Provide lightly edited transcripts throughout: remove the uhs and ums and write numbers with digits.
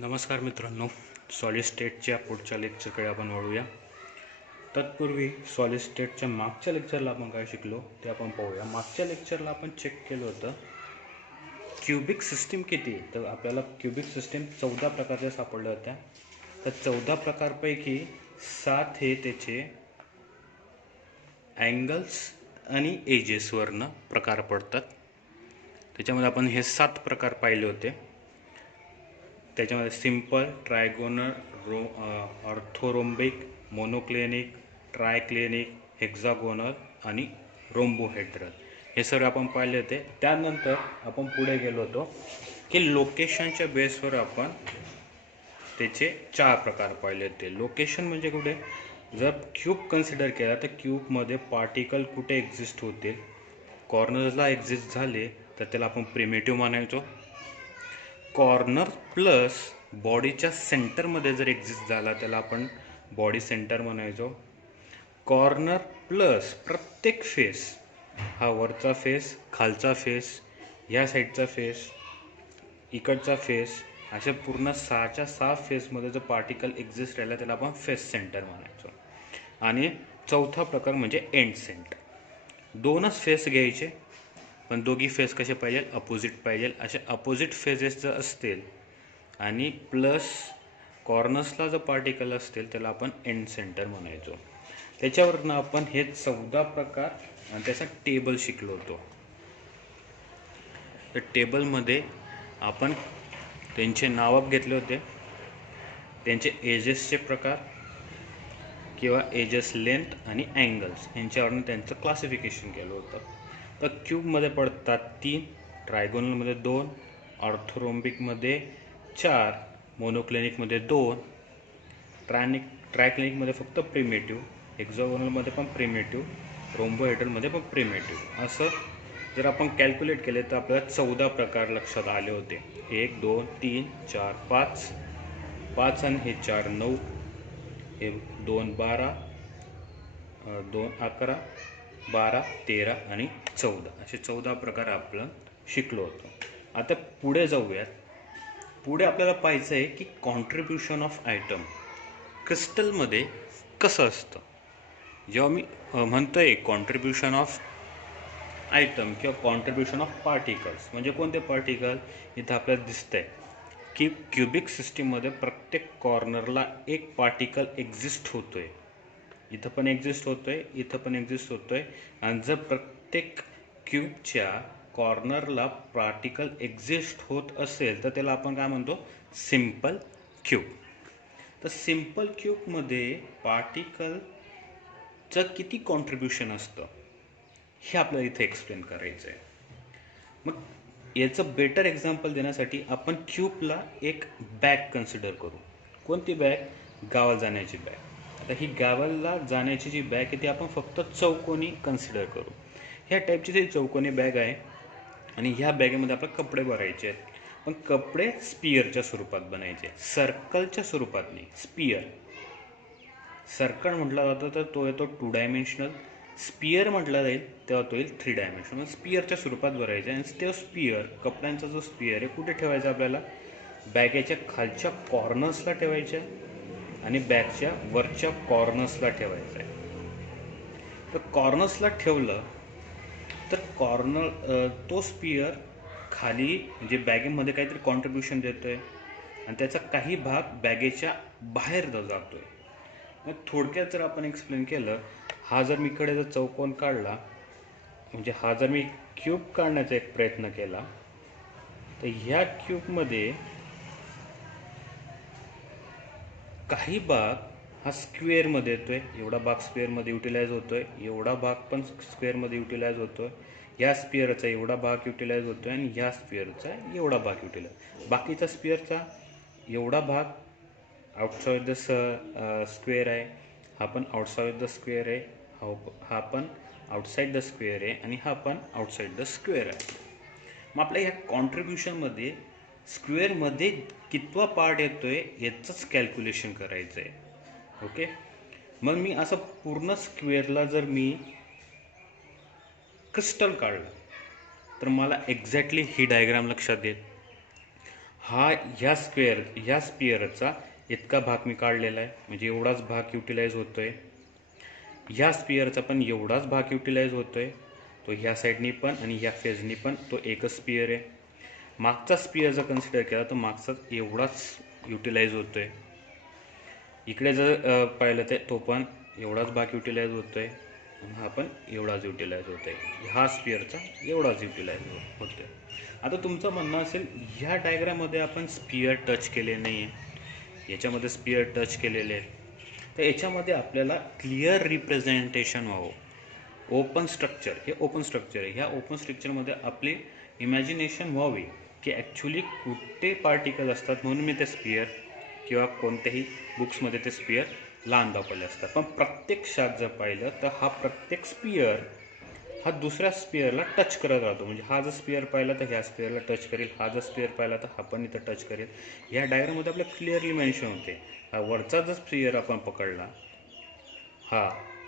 नमस्कार मित्रांनो, सॉलिड स्टेटच्या पुढच्या लेक्चरकडे आपण वळूया. तत्पूर्वी सॉलिड स्टेटच्या मागच्या लेक्चरला आपण काय शिकलो ते आपण पाहूया. मागच्या लेक्चरला आपण चेक केलं होतं क्युबिक सिस्टीम किती, तर आपल्याला क्युबिक सिस्टीम 14 प्रकारच्या सापडल्या होत्या. तर 14 प्रकारपैकी 7 हे त्याचे अँगल्स आणि एजेसवरनं प्रकार पडतात. त्याच्यामध्ये आपण हे 7 प्रकार पाहिले होते. त्याच्यामध्ये simple, trigonal, orthorhombic, monoclinic, triclinic, hexagonal आणि रोम्बोहेड्रल हे सर्व आपण पाहिले होते. त्यानंतर आपण पुढे गेलो होतो की लोकेशनच्या बेसवर आपण त्याचे 4 प्रकार पाहिले होते. लोकेशन म्हणजे कुठे, जर क्यूब कन्सिडर केला तर क्यूबमध्ये पार्टिकल कुठे एक्झिस्ट होते, कॉर्नर्सला एक्झिस्ट झाले तर त्याला आपण प्रिमिटिव्ह म्हणायचो. कॉर्नर प्लस बॉडीच्या सेंटरमध्ये जर एक्झिस्ट झाला त्याला आपण बॉडी सेंटर म्हणायचो. कॉर्नर प्लस प्रत्येक फेस, हा वरचा फेस, खालचा फेस, या साईडचा फेस, इकडचा फेस, अशा पूर्ण 6च्या 6 फेसमध्ये जर पार्टिकल एक्झिस्ट राहिला त्याला आपण फेस सेंटर म्हणायचो. आणि चौथा प्रकार म्हणजे एंड सेंटर. 2च फेस घ्यायचे पण दोघी फेस कसे पाहिजे, अपोजिट पाहिजे. असे अपोजिट फेजेस जर असतील आणि प्लस कॉर्नर्सला जर पार्टिकल असतील त्याला आपण एंड सेंटर म्हणायचो. त्याच्यावरनं आपण हे 14 प्रकार आणि त्याचा टेबल शिकलो होतो. तर टेबलमध्ये आपण त्यांचे नावं घेतले होते, त्यांचे एजेसचे प्रकार किंवा एजेस लेंथ आणि अँगल्स यांच्यावरनं त्यांचं क्लासिफिकेशन केलं होतं. तर क्यूबमध्ये पडतात 3, ट्रायगोनलमध्ये 2, ऑर्थोरोम्बिकमध्ये 4, मोनोक्लिनिकमध्ये 2, ट्रायक्लिनिकमध्ये फक्त प्रिमिटिव्ह, हेक्झागोनलमध्ये पण प्रिमिटिव्ह, रोम्बोहेड्रलमध्ये पण प्रिमिटिव्ह. असं जर आपण कॅल्क्युलेट केले तर आपल्याला 14 प्रकार लक्षात आले होते. 1 2 3 4 5, 5 आणि हे 4 9, हे 2 12, 2 11, 12 13 आणि 14 असे 14 प्रकार आपण शिकलो होतो. आता पुढे जाऊयात. पुढे आपल्याला पाहायचं आहे की कॉन्ट्रीब्युशन ऑफ आयटम क्रिस्टलमध्ये कसं असतं. जेव्हा मी म्हणतोय कॉन्ट्रीब्युशन ऑफ आयटम किंवा कॉन्ट्रीब्युशन ऑफ पार्टिकल्स म्हणजे कोणते पार्टिकल, इथं आपल्याला दिसतंय की क्युबिक सिस्टीममध्ये प्रत्येक कॉर्नरला एक पार्टिकल एक्झिस्ट होतोय. इथं पण एक्झिस्ट होतोय, इथं पण एक्झिस्ट होतोय. आणि जर प्रत्येक क्यूबच्या कॉर्नरला पार्टिकल एक्झिस्ट होत असेल तर त्याला आपण काय म्हणतो, सिंपल क्यूब. तर सिंपल क्यूबमध्ये पार्टिकलचं किती कॉन्ट्रीब्युशन असतं हे आपल्याला इथे एक्सप्लेन करायचं आहे. मग याचं बेटर एक्झाम्पल देण्यासाठी आपण क्यूबला एक बॅग कन्सिडर करू. कोणती बॅग, गावाला जाण्याची बॅग. आता ही गावाला जाण्याची जी बॅग आहे ती आपण फक्त चौकोनी कन्सिडर करू. ह्या टाईपची ती चौकोनी बॅग आहे आणि ह्या बॅगेमध्ये आपल्याला कपडे भरायचे आहेत. पण कपडे स्पियरच्या स्वरूपात बनायचे, सर्कलच्या स्वरूपात नाही, स्पियर. सर्कल म्हटला जातो तर तो येतो 2 डायमेन्शनल, स्पियर म्हटला जाईल तेव्हा तो येईल 3 डायमेन्शनल. स्पियरच्या स्वरूपात भरायचे आणि तो स्पियर, कपड्यांचा जो स्पियर आहे कुठे ठेवायचा आपल्याला, बॅगेच्या खालच्या कॉर्नर्सला ठेवायच्या आणि बॅगच्या वरच्या कॉर्नर्सला ठेवायचं आहे. तर कॉर्नर्सला ठेवलं तर तो स्पियर खाली म्हणजे बॅगेमध्ये काहीतरी कॉन्ट्रीब्युशन देतोय आणि त्याचा काही भाग बॅगेच्या बाहेर जातोय. मग थोडक्यात जर आपण एक्सप्लेन केलं, हा जर मी इकडे जर चौकोन काढला, म्हणजे हा जर मी क्यूब काढण्याचा एक प्रयत्न केला तर ह्या क्यूबमध्ये काही भाग हा स्क्वेअरमध्ये येतोय, एवढा भाग स्क्वेअरमध्ये युटिलाइज होतोय, एवढा भाग पण स्क्वेअरमध्ये युटिलाइज होतोय, या स्पियरचा एवढा भाग युटिलाइज होतोय आणि ह्या स्पियरचा एवढा भाग युटिलाइज. बाकीचा स्पियरचा एवढा भाग आउटसाइड द स्क्वेअर आहे, हा पण आउटसाइड द स्क्वेअर आहे, हा पण आउटसाइड द स्क्वेअर आहे आणि हा पण आउटसाइड द स्क्वेअर आहे. मग आपल्या ह्या कॉन्ट्रीब्युशनमध्ये स्क्वेअरमध्ये कितवा पार्ट येतोय याचंच कॅल्क्युलेशन करायचं आहे. ओके. मग मी असं पूर्ण स्क्वेअरला जर मी क्रिस्टल काढलं तर मला एक्झॅक्टली ही डायग्राम लक्षात येईल. ह्या स्पिअरचा इतका भाग मी काढलेला आहे, म्हणजे एवढाच भाग युटिलाइज होतोय. ह्या स्पिअरचा पण एवढाच भाग युटिलाइज होतोय, तो ह्या साईडनी पण आणि ह्या फेजनी पण तो एकच स्पिअर आहे. मागचा स्पिअर जर कन्सिडर केला तर मागचाच एवढाच युटिलाइज होतोय. इकडे जर पाहिलं तर तो पण एवढाच भाग युटिलाइज होतोय, हा पण एवढाच युटिलाइज होतोय. हा स्पिअरचा एवढाच युटिलाइज होतोय. आता तुमचं म्हणणं असेल, ह्या डायग्राममध्ये आपण स्पिअर टच केले नाही आहे, याच्यामध्ये स्पिअर टच केलेले आहेत, तर याच्यामध्ये आपल्याला क्लिअर रिप्रेझेंटेशन व्हावं. ओपन स्ट्रक्चर, हे ओपन स्ट्रक्चर आहे. ह्या ओपन स्ट्रक्चरमध्ये आपली इमॅजिनेशन व्हावी की ॲक्च्युली कुठे पार्टिकल असतात, म्हणून मी ते स्पिअर किंवा कोणत्याही बुक्समध्ये ते स्पिअर लहान दाखवले असतात. पण प्रत्यक्षात जर पाहिलं तर हा प्रत्येक स्पिअर हा दुसऱ्या स्पिअरला टच करत राहतो. म्हणजे हा जर स्पिअर पाहिला तर ह्या स्पिअरला टच करेल, हा जर स्पिअर पाहिला तर हा पण इथं टच करेल. ह्या डायग्राममध्ये आपल्याला क्लिअरली मेन्शन होते. हा वरचा जर स्पिअर आपण पकडला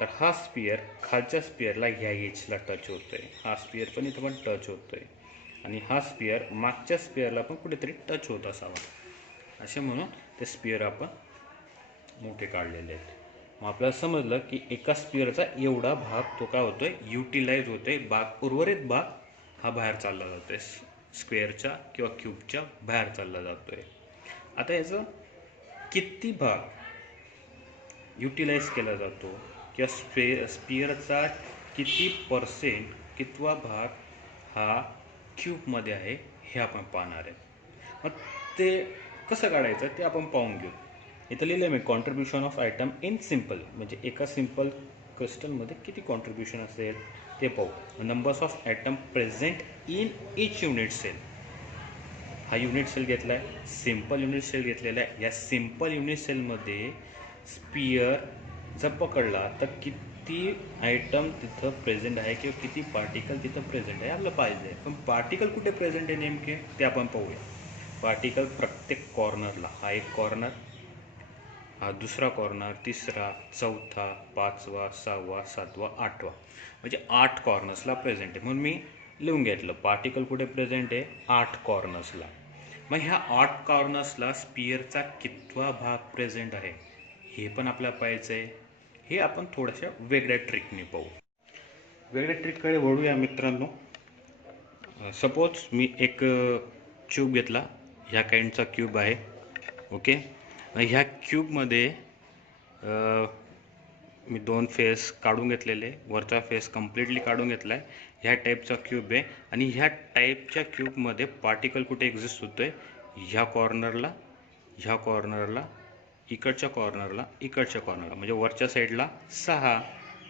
तर हा स्पिअर खालच्या स्पिअरला ह्या एजला टच होतोय, हा स्पिअर पण इथं पण टच होतोय, आणि हा स्पिअर मागच्या स्पिअरला पण कुठेतरी टच होत असावा, असे म्हणून ते स्पिअर आपण मोठे काढलेले आहेत. मग आपल्याला समजलं की एका स्पिअरचा एवढा भाग तो काय होतोय, युटिलाइज होतोय. उर्वरित भाग हा बाहेर चालला जातोय, स्क्वेअरच्या किंवा क्यूबच्या बाहेर चालला जातोय. आता याचं किती भाग युटिलाइज केला जातो किंवा स्पिअरचा कितवा भाग हा क्यूबमध्ये आहे हे आपण पाहणार आहे. मग ते कसं काढायचं ते आपण पाहून घेऊ. इथं लिहिलं मी contribution of item in simple, म्हणजे एका सिम्पल क्रिस्टलमध्ये किती कॉन्ट्रीब्युशन असेल ते पाहू. Numbers of atom present in each unit cell, हा युनिट सेल घेतला आहे, सिम्पल युनिट सेल घेतलेला आहे. या सिम्पल युनिट सेलमध्ये स्पिअर जर पकडला तर किती आयटम तिथं प्रेझेंट आहे किंवा किती पार्टिकल तिथं प्रेझेंट आहे आपलं पाहिजे. पण पार्टिकल कुठे प्रेझेंट आहे नेमके ते आपण पाहूया. पार्टिकल प्रत्येक कॉर्नरला, हा एक कॉर्नर, हा दुसरा कॉर्नर, तिसरा, चौथा, पाचवा, सहावा, सातवा, आठवा, म्हणजे 8 कॉर्नर्सला प्रेझेंट आहे. म्हणून मी लिहून घेतलं पार्टिकल कुठे प्रेझेंट आहे, 8 कॉर्नर्सला. मग ह्या 8 कॉर्नर्सला स्पिअरचा कितवा भाग प्रेझेंट आहे हे पण आपल्याला पाहायचं आहे. हे आपण थोड्याशा वेगळ्या ट्रिकने पाहू. वेगळ्या ट्रिककडे वळूया मित्रांनो. सपोज मी एक क्यूब घेतला, ह्या काइंडचा क्यूब आहे, ओके. ह्या क्यूबमध्ये मी 2 फेस काढून घेतलेले, वरचा फेस कम्प्लिटली काढून घेतला आहे. ह्या टाईपचा क्यूब आहे, आणि ह्या टाईपच्या क्यूबमध्ये पार्टिकल कुठे एक्झिस्ट होतो आहे, ह्या कॉर्नरला, ह्या कॉर्नरला, इकडच्या कॉर्नरला, इकडच्या कॉर्नरला, म्हणजे वरच्या साईडला 6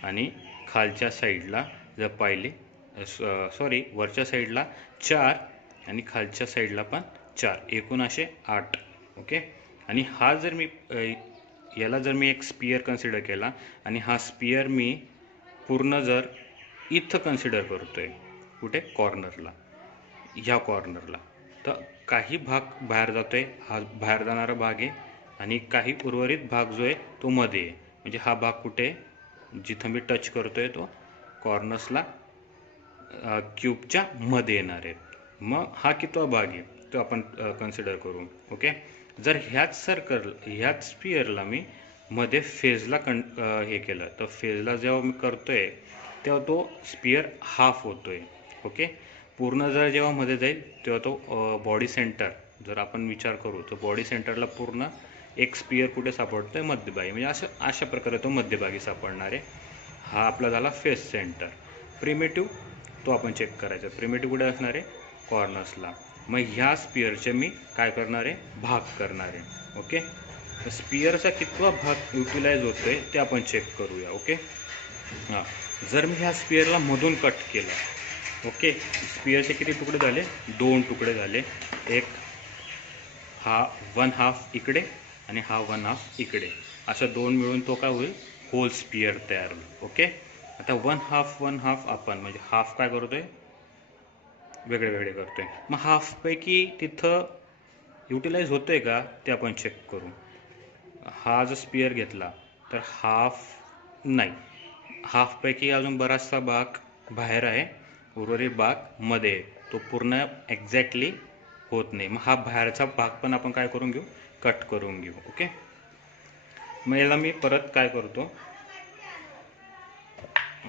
आणि खालच्या साईडला जर पाहिले, वरच्या साईडला 4 आणि खालच्या साईडला पण 4, एकूण असे 8, ओके. आणि हा जर मी याला जर मी एक स्पिअर कन्सिडर केला आणि हा स्पिअर मी पूर्ण जर इथं कन्सिडर करतोय, कुठे कॉर्नरला, ह्या कॉर्नरला, तर काही भाग बाहेर जातोय, हा बाहेर जाणारा भाग आहे, आणि काही उर्वरित भाग जो आहे तो मध्ये आहे. म्हणजे हा भाग कुठे, जिथं मी टच करतोय तो कॉर्नर्सला क्यूबच्या मध्ये येणार आहे. मग हा कितवा भाग आहे तो आपण कन्सिडर करू, ओके. जर ह्याच स्पिअरला मी मध्ये फेजला हे केलं, तर फेजला जेव्हा मी करतोय तेव्हा तो स्पिअर हाफ होतोय, ओके. पूर्ण जर जेव्हा मध्ये जाईल तेव्हा तो बॉडी सेंटर जर आपण विचार करू तर बॉडी सेंटरला पूर्ण एक स्पिअर कुठे सापडतोय, मध्यभागी, म्हणजे अशा प्रकारे तो मध्यभागी सापडणार आहे. हा आपला झाला फेस सेंटर. प्रिमेटिव्ह तो आपण चेक करायचा, प्रिमेटिव्ह कुठे असणार आहे, कॉर्नर्सला. मग ह्या स्पिअरचे मी काय करणार आहे, भाग करणार आहे, ओके. स्पिअरचा कितवा भाग युटिलाइज होतोय ते आपण चेक करूया, ओके. हां, जर मी ह्या स्पिअरला मधून कट केलं, ओके, स्पिअरचे किती तुकडे झाले, 2 तुकडे झाले. एक हा 1/2 इकडे आणि हा 1/2 इकडे, अशा 2 मिळून तो काय होईल, होल स्पिअर तयार होईल, ओके. आता 1/2 आपण म्हणजे हाफ काय करतोय, वेगळे वेगळे करतोय. मग हाफपैकी तिथं युटिलाइज होतोय का ते आपण चेक करू. हा जर स्पिअर घेतला तर हाफ नाही, हाफपैकी अजून बराचसा भाग बाहेर आहे, उर्वरित भाग मध्ये आहे. तो पूर्ण एक्झॅक्टली होत नाही. मग हा बाहेरचा भाग पण आपण काय करून घेऊ, कट करून घेऊ. ओके, मग याला मी परत काय करतो,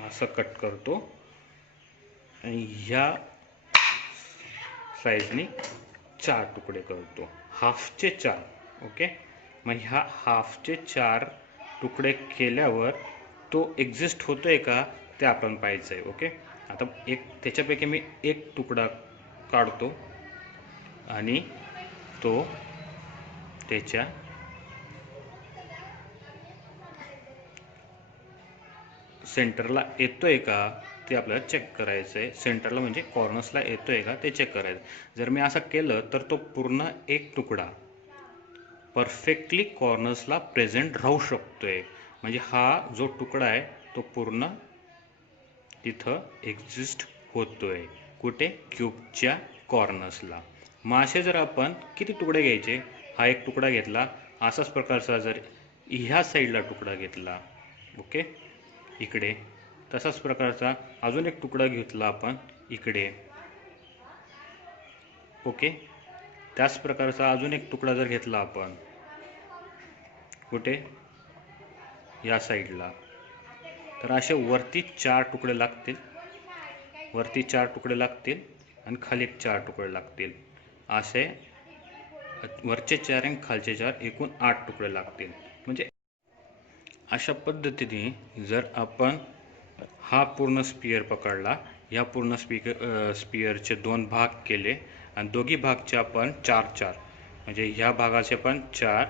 असं कट करतो आणि ह्या साईजने 4 तुकडे करतो, हाफचे 4. ओके, मग ह्या हाफचे 4 तुकडे केल्यावर तो एक्झिस्ट होतोय का ते आपण पाहायचं आहे. ओके, आता त्याच्यापैकी मी एक तुकडा काढतो आणि तो त्याच्या सेंटरला येतोय का ते आपल्याला चेक करायचं आहे. सेंटरला म्हणजे कॉर्नर्सला येतोय का ते चेक करायचं. जर मी असं केलं तर तो पूर्ण एक तुकडा परफेक्टली कॉर्नर्सला प्रेझेंट राहू शकतोय. म्हणजे हा जो तुकडा आहे तो पूर्ण तिथं एक्झिस्ट होतोय. कुठे, क्यूबच्या कॉर्नर्सला. मग असे जर आपण किती तुकडे घ्यायचे, हा एक तुकडा घेतला, असाच प्रकारचा जर ह्या साईडला तुकडा घेतला, ओके, इकडे तसाच प्रकारचा अजून एक तुकडा घेतला आपण इकडे, ओके, त्याच प्रकारचा अजून एक तुकडा जर घेतला आपण कुठे, या साईडला, तर असे वरती 4 तुकडे लागतील, वरती 4 तुकडे लागतील आणि खाली 4 तुकडे लागतील. असे वरचे 4 आणि खालचे 4 एकूण 8 तुकडे लागतील. म्हणजे अशा पद्धतीने जर आपण हा पूर्ण स्पियर पकडला, या पूर्ण स्पियरचे 2 भाग केले आणि दोघी भागचे आपण 4-4, म्हणजे ह्या भागाचे पण 4,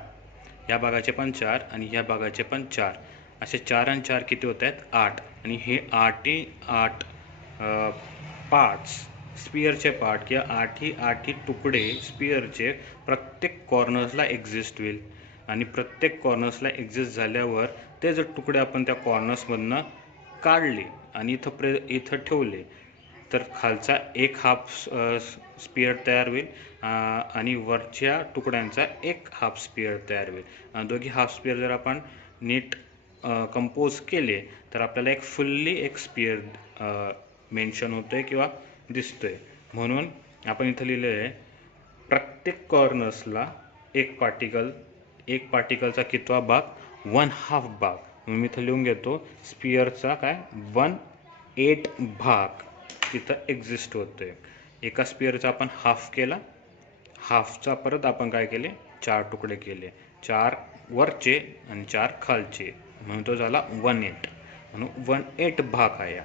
ह्या भागाचे पण 4 आणि ह्या भागाचे पण 4, असे 4 आणि 4 किती होत आहेत, 8. आणि हे 8 पार्ट्स, स्पियरचे पार्ट किंवा 8 तुकडे स्पियरचे प्रत्येक कॉर्नर्सला एक्झिस्ट होईल. आणि प्रत्येक कॉर्नर्सला एक्झिस्ट झाल्यावर ते जर तुकडे आपण त्या कॉर्नर्समधनं काढले आणि इथं ठेवले तर खालचा एक हाफ स्पियर तयार होईल आणि वरच्या तुकड्यांचा एक हाफ स्पियर तयार होईल. दोघी हाफ स्पियर जर आपण नीट कंपोज केले तर आपल्याला एक फुल्ली एक स्पियर मेन्शन होतोय किंवा दिसतोय. म्हणून आपण इथं लिहिलेलं आहे, प्रत्येक कॉर्नर्सला एक पार्टिकलचा कितवा भाग, 1/2 भाग. मी इथं लिहून घेतो, स्पियरचा काय 1/8 भाग तिथं एक्झिस्ट होतोय. एका स्पियरचा आपण हाफ केला, हाफचा परत आपण काय केले, 4 तुकडे केले, 4 वरचे आणि 4 खालचे, म्हणून तो झाला 1/8. म्हणून 1/8 भाग आहे.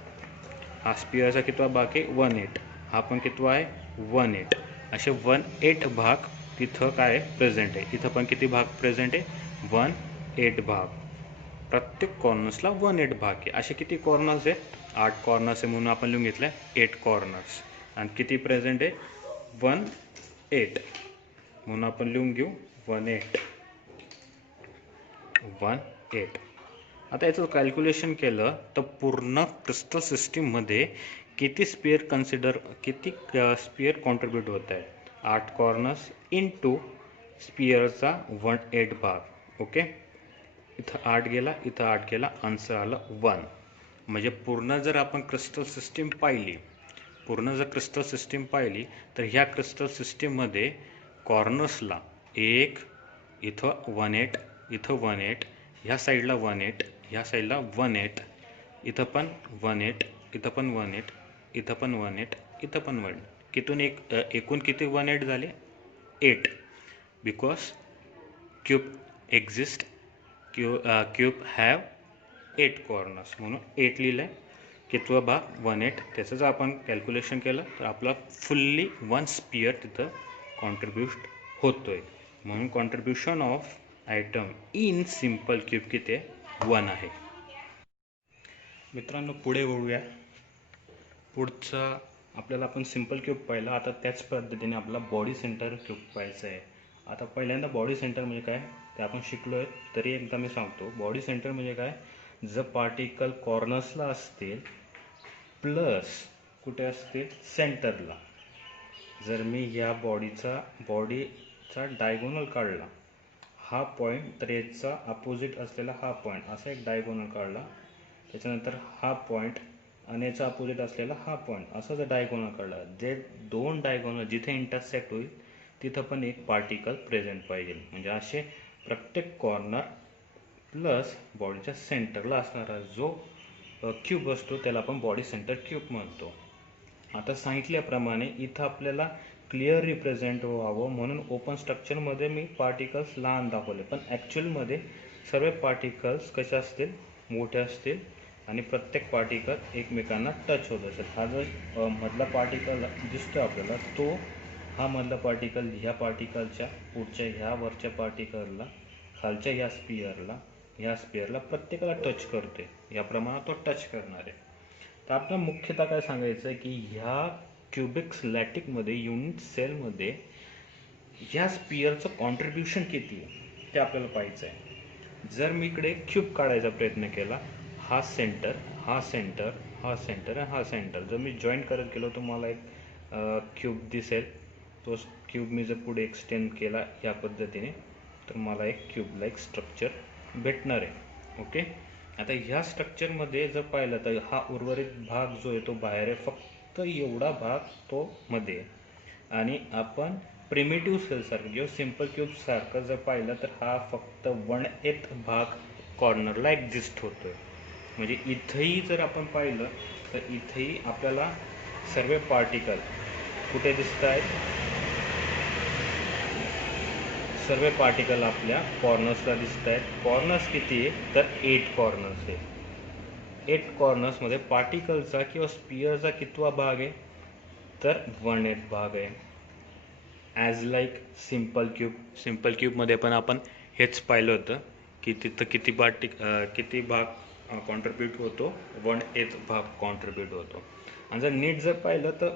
हा स्पियरचा कितवा भाग आहे, 1/8. हा पण कितवा आहे, 1/8. असे 1/8 भाग तिथं काय प्रेझेंट आहे. इथं पण किती भाग प्रेझेंट आहे, 1/8 भाग. प्रत्येक कॉर्नर्सला 1/8 भाग आहे. असे किती कॉर्नर्स आहेत, 8 कॉर्नर्स आहे, म्हणून आपण लिहून घेतलं आहे 8 कॉर्नर्स. आणि किती प्रेझेंट आहे, 1/8, म्हणून आपण लिहून घेऊ 1/8. आता याचं कॅल्क्युलेशन केलं तर पूर्ण क्रिस्टल सिस्टीममध्ये किती स्पियर कॉन्ट्रीब्यूट होत आहे, 8 कॉर्नर्स इंटू स्पियरचा 1/8 भाग. ओके, इथं 8 गेला, इथं 8 गेला, आन्सर आलं 1. म्हणजे पूर्ण जर आपण क्रिस्टल सिस्टीम पाहिली तर ह्या क्रिस्टल सिस्टीममध्ये कॉर्नर्सला 1, इथं 1/8, इथं 1/8, ह्या साईडला 1/8, ह्या साईडला 1/8, इथं पण 1/8, इथं पण 1/8, इथं पण 1/8, इथं पण 1/8. एकूण किती 1/8 झाले, 8. Because cube exist, cube have 8 corners, म्हणून 8 लिहिलं आहे. कितवा भाग, 1/8. त्याचं जर आपण कॅल्क्युलेशन केलं तर आपला फुल्ली 1 स्पियर तिथं कॉन्ट्रीब्यूट होतोय. म्हणून contribution of item in simple cube किती आहे, 1 आहे. मित्रांनो, पुढे वळूया. पुढचा आपल्याला आपण सिम्पल क्यूब पाहिला, आता त्याच पद्धतीने आपला बॉडी सेंटर क्यूब पाहायचं आहे. आता पहिल्यांदा बॉडी सेंटर म्हणजे काय ते आपण शिकलो आहे, तरी एकदा मी सांगतो. बॉडी सेंटर म्हणजे काय, जर पार्टिकल कॉर्नर्सला असतील प्लस कुठे असतील, सेंटरला. जर मी ह्या बॉडीचा डायगोनल काढला, हा पॉईंट, तर याचा अपोजिट असलेला हा पॉईंट, असा एक डायगोनल काढला, त्याच्यानंतर हा पॉईंट आणि याचा अपोजिट असलेला हा पॉईंट, असा जर डायगोनल काढला, जे 2 डायगोनल जिथे इंटरसेक्ट होईल तिथं पण एक पार्टिकल प्रेझेंट पाहिजे. म्हणजे असे प्रत्येक कॉर्नर प्लस बॉडीच्या सेंटरला असणारा जो क्यूब असतो त्याला आपण बॉडी सेंटर क्यूब म्हणतो. आता सांगितल्याप्रमाणे इथं आपल्याला क्लिअर रिप्रेझेंट व्हावं म्हणून ओपन स्ट्रक्चरमध्ये मी पार्टिकल्स लहान दाखवले, पण ॲक्च्युअलमध्ये सर्व पार्टिकल्स कसे असतील, मोठे असतील आणि प्रत्येक पार्टिकल एकमेकांना टच होत असेल. हा जो मधला पार्टिकल दिसतो आपल्याला, तो हा मधला पार्टिकल ह्या पार्टिकलच्या पुढच्या ह्या वरच्या पार्टिकलला, खालच्या ह्या स्पिअरला प्रत्येकाला टच करते. या प्रमाणात तो टच करणार आहे. तर आपल्याला मुख्यतः काय सांगायचं आहे की ह्या क्युबिक लॅटिकमध्ये युनिट सेलमध्ये ह्या स्पिअरचं कॉन्ट्रीब्युशन किती आहे ते आपल्याला पाहायचं आहे. जर मी इकडे क्यूब काढायचा प्रयत्न केला, हा सेंटर, हा सेंटर, हा सेंटर आणि हा सेंटर, जर मी जॉईन करत गेलो तर मला एक क्यूब दिसेल. तो क्यूब मी जर पुढे एक्सटेंड केला ह्या पद्धतीने तर मला एक क्यूब लाईक स्ट्रक्चर भेटणार आहे. ओके. आता ह्या स्ट्रक्चरमध्ये जर पाहिलं तर हा उर्वरित भाग जो आहे तो बाहेर आहे, फक्त एवढा भाग तो मध्ये आहे. आणि आपण प्रिमिटिव्ह सेलसारखं किंवा सिम्पल क्यूबसारखं जर पाहिलं तर हा फक्त 1/8 भाग कॉर्नरला एक्झिस्ट होतो आहे. म्हणजे इथंही जर आपण पाहिलं तर इथंही आपल्याला सर्व पार्टिकल कुठे दिसत आहेत, सर्व पार्टिकल आपल्या कॉर्नर्सला दिसत आहेत. कॉर्नर्स किती आहे तर 8 कॉर्नर्स आहे. 8 कॉर्नर्समध्ये पार्टिकलचा किंवा स्पिअरचा कितवा भाग आहे तर 1/8 भाग आहे. ॲज लाईक सिम्पल क्यूबमध्ये पण आपण हेच पाहिलं होतं की तिथं किती भाग कॉन्ट्रीब्यूट होतो, 1/8 भाग कॉन्ट्रीब्यूट होतो. आणि जर नीट जर पाहिलं तर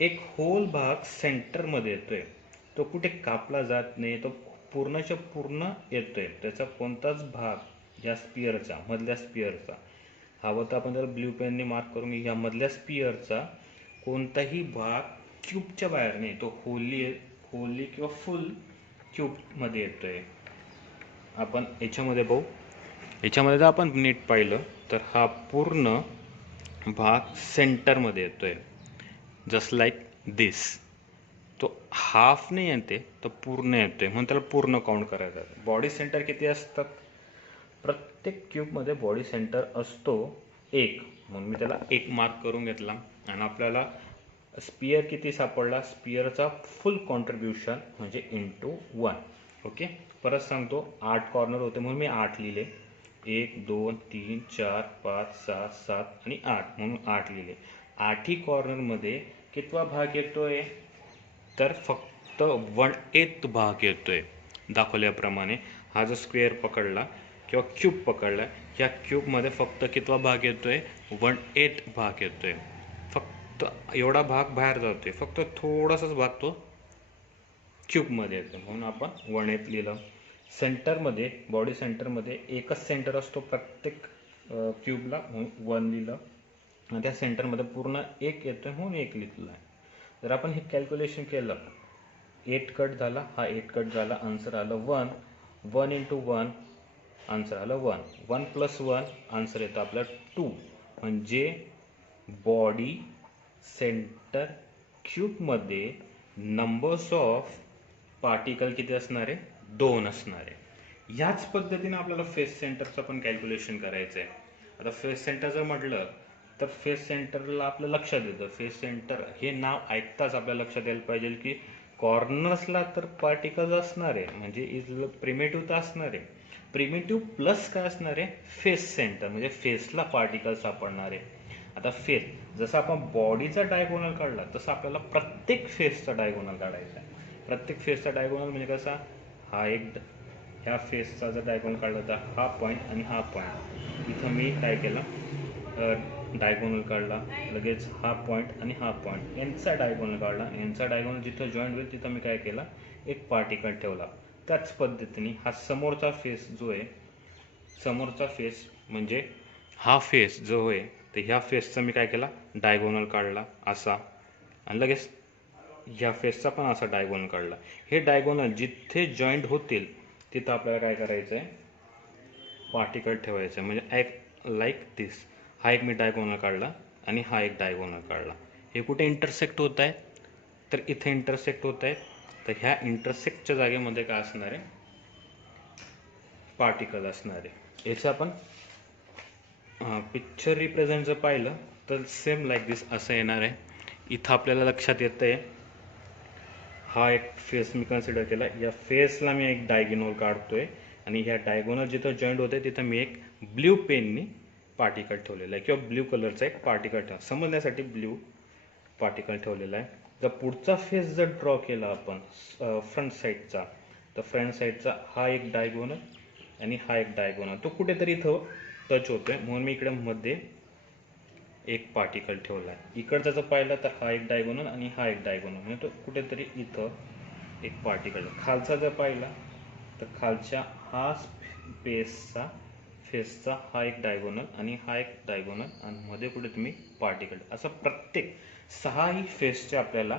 एक होल भाग सेंटरमध्ये येतोय, तो कुठे कापला जात नाही, तो पूर्णच्या पूर्ण येतोय. त्याचा कोणताच भाग या स्पिअरचा, मधल्या स्पिअरचा, हवं तर आपण त्याला ब्ल्यू पेनने मार्क करून या मधल्या स्पिअरचा कोणताही भाग क्यूबच्या बाहेर नाही, तो होली किंवा फुल क्यूबमध्ये येतोय. आपण याच्यामध्ये बघू, याच्यामध्ये जर आपण नीट पाहिलं तर हा पूर्ण भाग सेंटरमध्ये येतोय, जस्ट लाईक दिस. तो हाफ नाही येते, तो पूर्ण येतोय, म्हणून त्याला पूर्ण काउंट करायचा. बॉडी सेंटर किती असतात, प्रत्येक क्यूबमध्ये बॉडी सेंटर असतो 1, म्हणून मी त्याला 1 मार्क करून घेतला. आणि आपल्याला स्पिअर किती सापडला, स्पिअरचा फुल कॉन्ट्रीब्युशन म्हणजे इंटू 1. ओके. परत सांगतो, 8 कॉर्नर होते म्हणून मी 8 लिहिले. 1 2 3 4 5 6 7 आणि 8 म्हणून 8 लिहिले. 8ही कॉर्नरमध्ये कितवा भाग येतोय तर फक्त 1/8 भाग येतोय. दाखवल्याप्रमाणे हा जो स्क्वेअर पकडला किंवा क्यूब पकडला, या क्यूबमध्ये फक्त कितवा भाग येतोय 1/8 भाग येतोय. फक्त एवढा भाग बाहेर जातोय, फक्त थोडासाच भाग तो क्यूबमध्ये येतो, म्हणून आपण 1/8 लिहिलं. सेंटरमध्ये, बॉडी सेंटरमध्ये एकच सेंटर असतो प्रत्येक क्यूबला, म्हणून 1 लिहिलं. आणि त्या सेंटरमध्ये पूर्ण 1 येतोय म्हणून 1 लिहिलं आहे. जर आपण हे कॅल्क्युलेशन केलं, 8 कट झाला, हा 8 कट झाला, आन्सर आलं 1. 1 इंटू 1 आन्सर आलं 1. 1 + 1 आन्सर येतं आपलं 2. म्हणजे बॉडी सेंटर क्यूबमध्ये नंबर्स ऑफ पार्टिकल किती असणार आहे, 2 असणार आहे. ह्याच पद्धतीने आपल्याला फेस सेंटरचं पण कॅल्क्युलेशन करायचं आहे. आता फेस सेंटर जर म्हटलं तर फेस सेंटरला आपलं लक्षात येतं, फेस सेंटर हे नाव ऐकताच आपल्या लक्षात यायला पाहिजे की कॉर्नर्सला तर पार्टिकल्स असणार आहे, म्हणजे इज प्रिमेटिव्ह तर असणार आहे. प्रिमेटिव्ह प्लस काय असणार आहे, फेस सेंटर, म्हणजे फेसला पार्टिकल सापडणार आहे. आता फेस, जसं आपण बॉडीचा डायगोनल काढला तसं आपल्याला प्रत्येक फेसचा डायगोनल काढायचा आहे. प्रत्येक फेसचा डायगोनल म्हणजे कसा, हा एक, ह्या फेसचा जर डायगोनल काढला तर हा पॉईंट आणि हा पॉईंट, इथं मी काय केलं, डायगोनल काढला, लगेच हा पॉईंट आणि हा पॉईंट, यांचा डायगोनल काढला, यांचा डायगोनल जिथं जॉईंट होईल तिथं मी काय केला, एक पार्टिकल ठेवला. त्याच पद्धतीने हा समोरचा फेस जो आहे, समोरचा फेस म्हणजे हा फेस जो आहे, तर ह्या फेसचा मी काय केला, डायगोनल काढला असा, आणि लगेच ह्या फेसचा पण असा डायगोनल काढला. हे डायगोनल जिथे जॉईंट होतील तिथं आपल्याला काय करायचं आहे, पार्टिकल ठेवायचं आहे. म्हणजे लाईक दिस, हा एक मी डायगोनल काढला आणि हा एक डायगोनल काढला. हे कुठे इंटरसेक्ट होत आहे तर इथे इंटरसेक्ट होत आहे. तर ह्या इंटरसेक्टच्या जागेमध्ये काय असणार आहे, पार्टिकल असणार आहे. याचं आपण पिक्चर रिप्रेझेंट जर पाहिलं तर सेम लाईक दिस असं येणार आहे. इथं आपल्याला लक्षात येतं आहे, हा एक फेस मी कन्सिडर केला, या फेसला मी एक डायगोनल काढतोय आणि ह्या डायगोनल जिथं जॉईंट होते तिथं मी एक ब्ल्यू पेननी पार्टिकल ठेवलेला आहे किंवा ब्ल्यू कलरचा एक पार्टिकल समजण्यासाठी ब्ल्यू पार्टिकल ठेवलेला आहे. जर पुढचा फेस जर ड्रॉ केला आपण फ्रंट साईडचा, तर फ्रंट साईडचा हा एक डायगोनल आणि हा एक डायगोनल, तो कुठेतरी इथं टच होतोय म्हणून मी इकडे मध्ये एक पार्टिकल ठेवला आहे. इकडचा जर पाहिला तर हा एक डायगोनल आणि हा एक डायगोनल, म्हणजे तो कुठेतरी इथं एक पार्टिकल. खालचा जर पाहिला तर खालच्या हा फेसचा हा एक डायगोनल आणि हा एक डायगोनल आणि मध्ये कुठे तुम्ही पार्टिकल. असं प्रत्येक 6ही फेसचे आपल्याला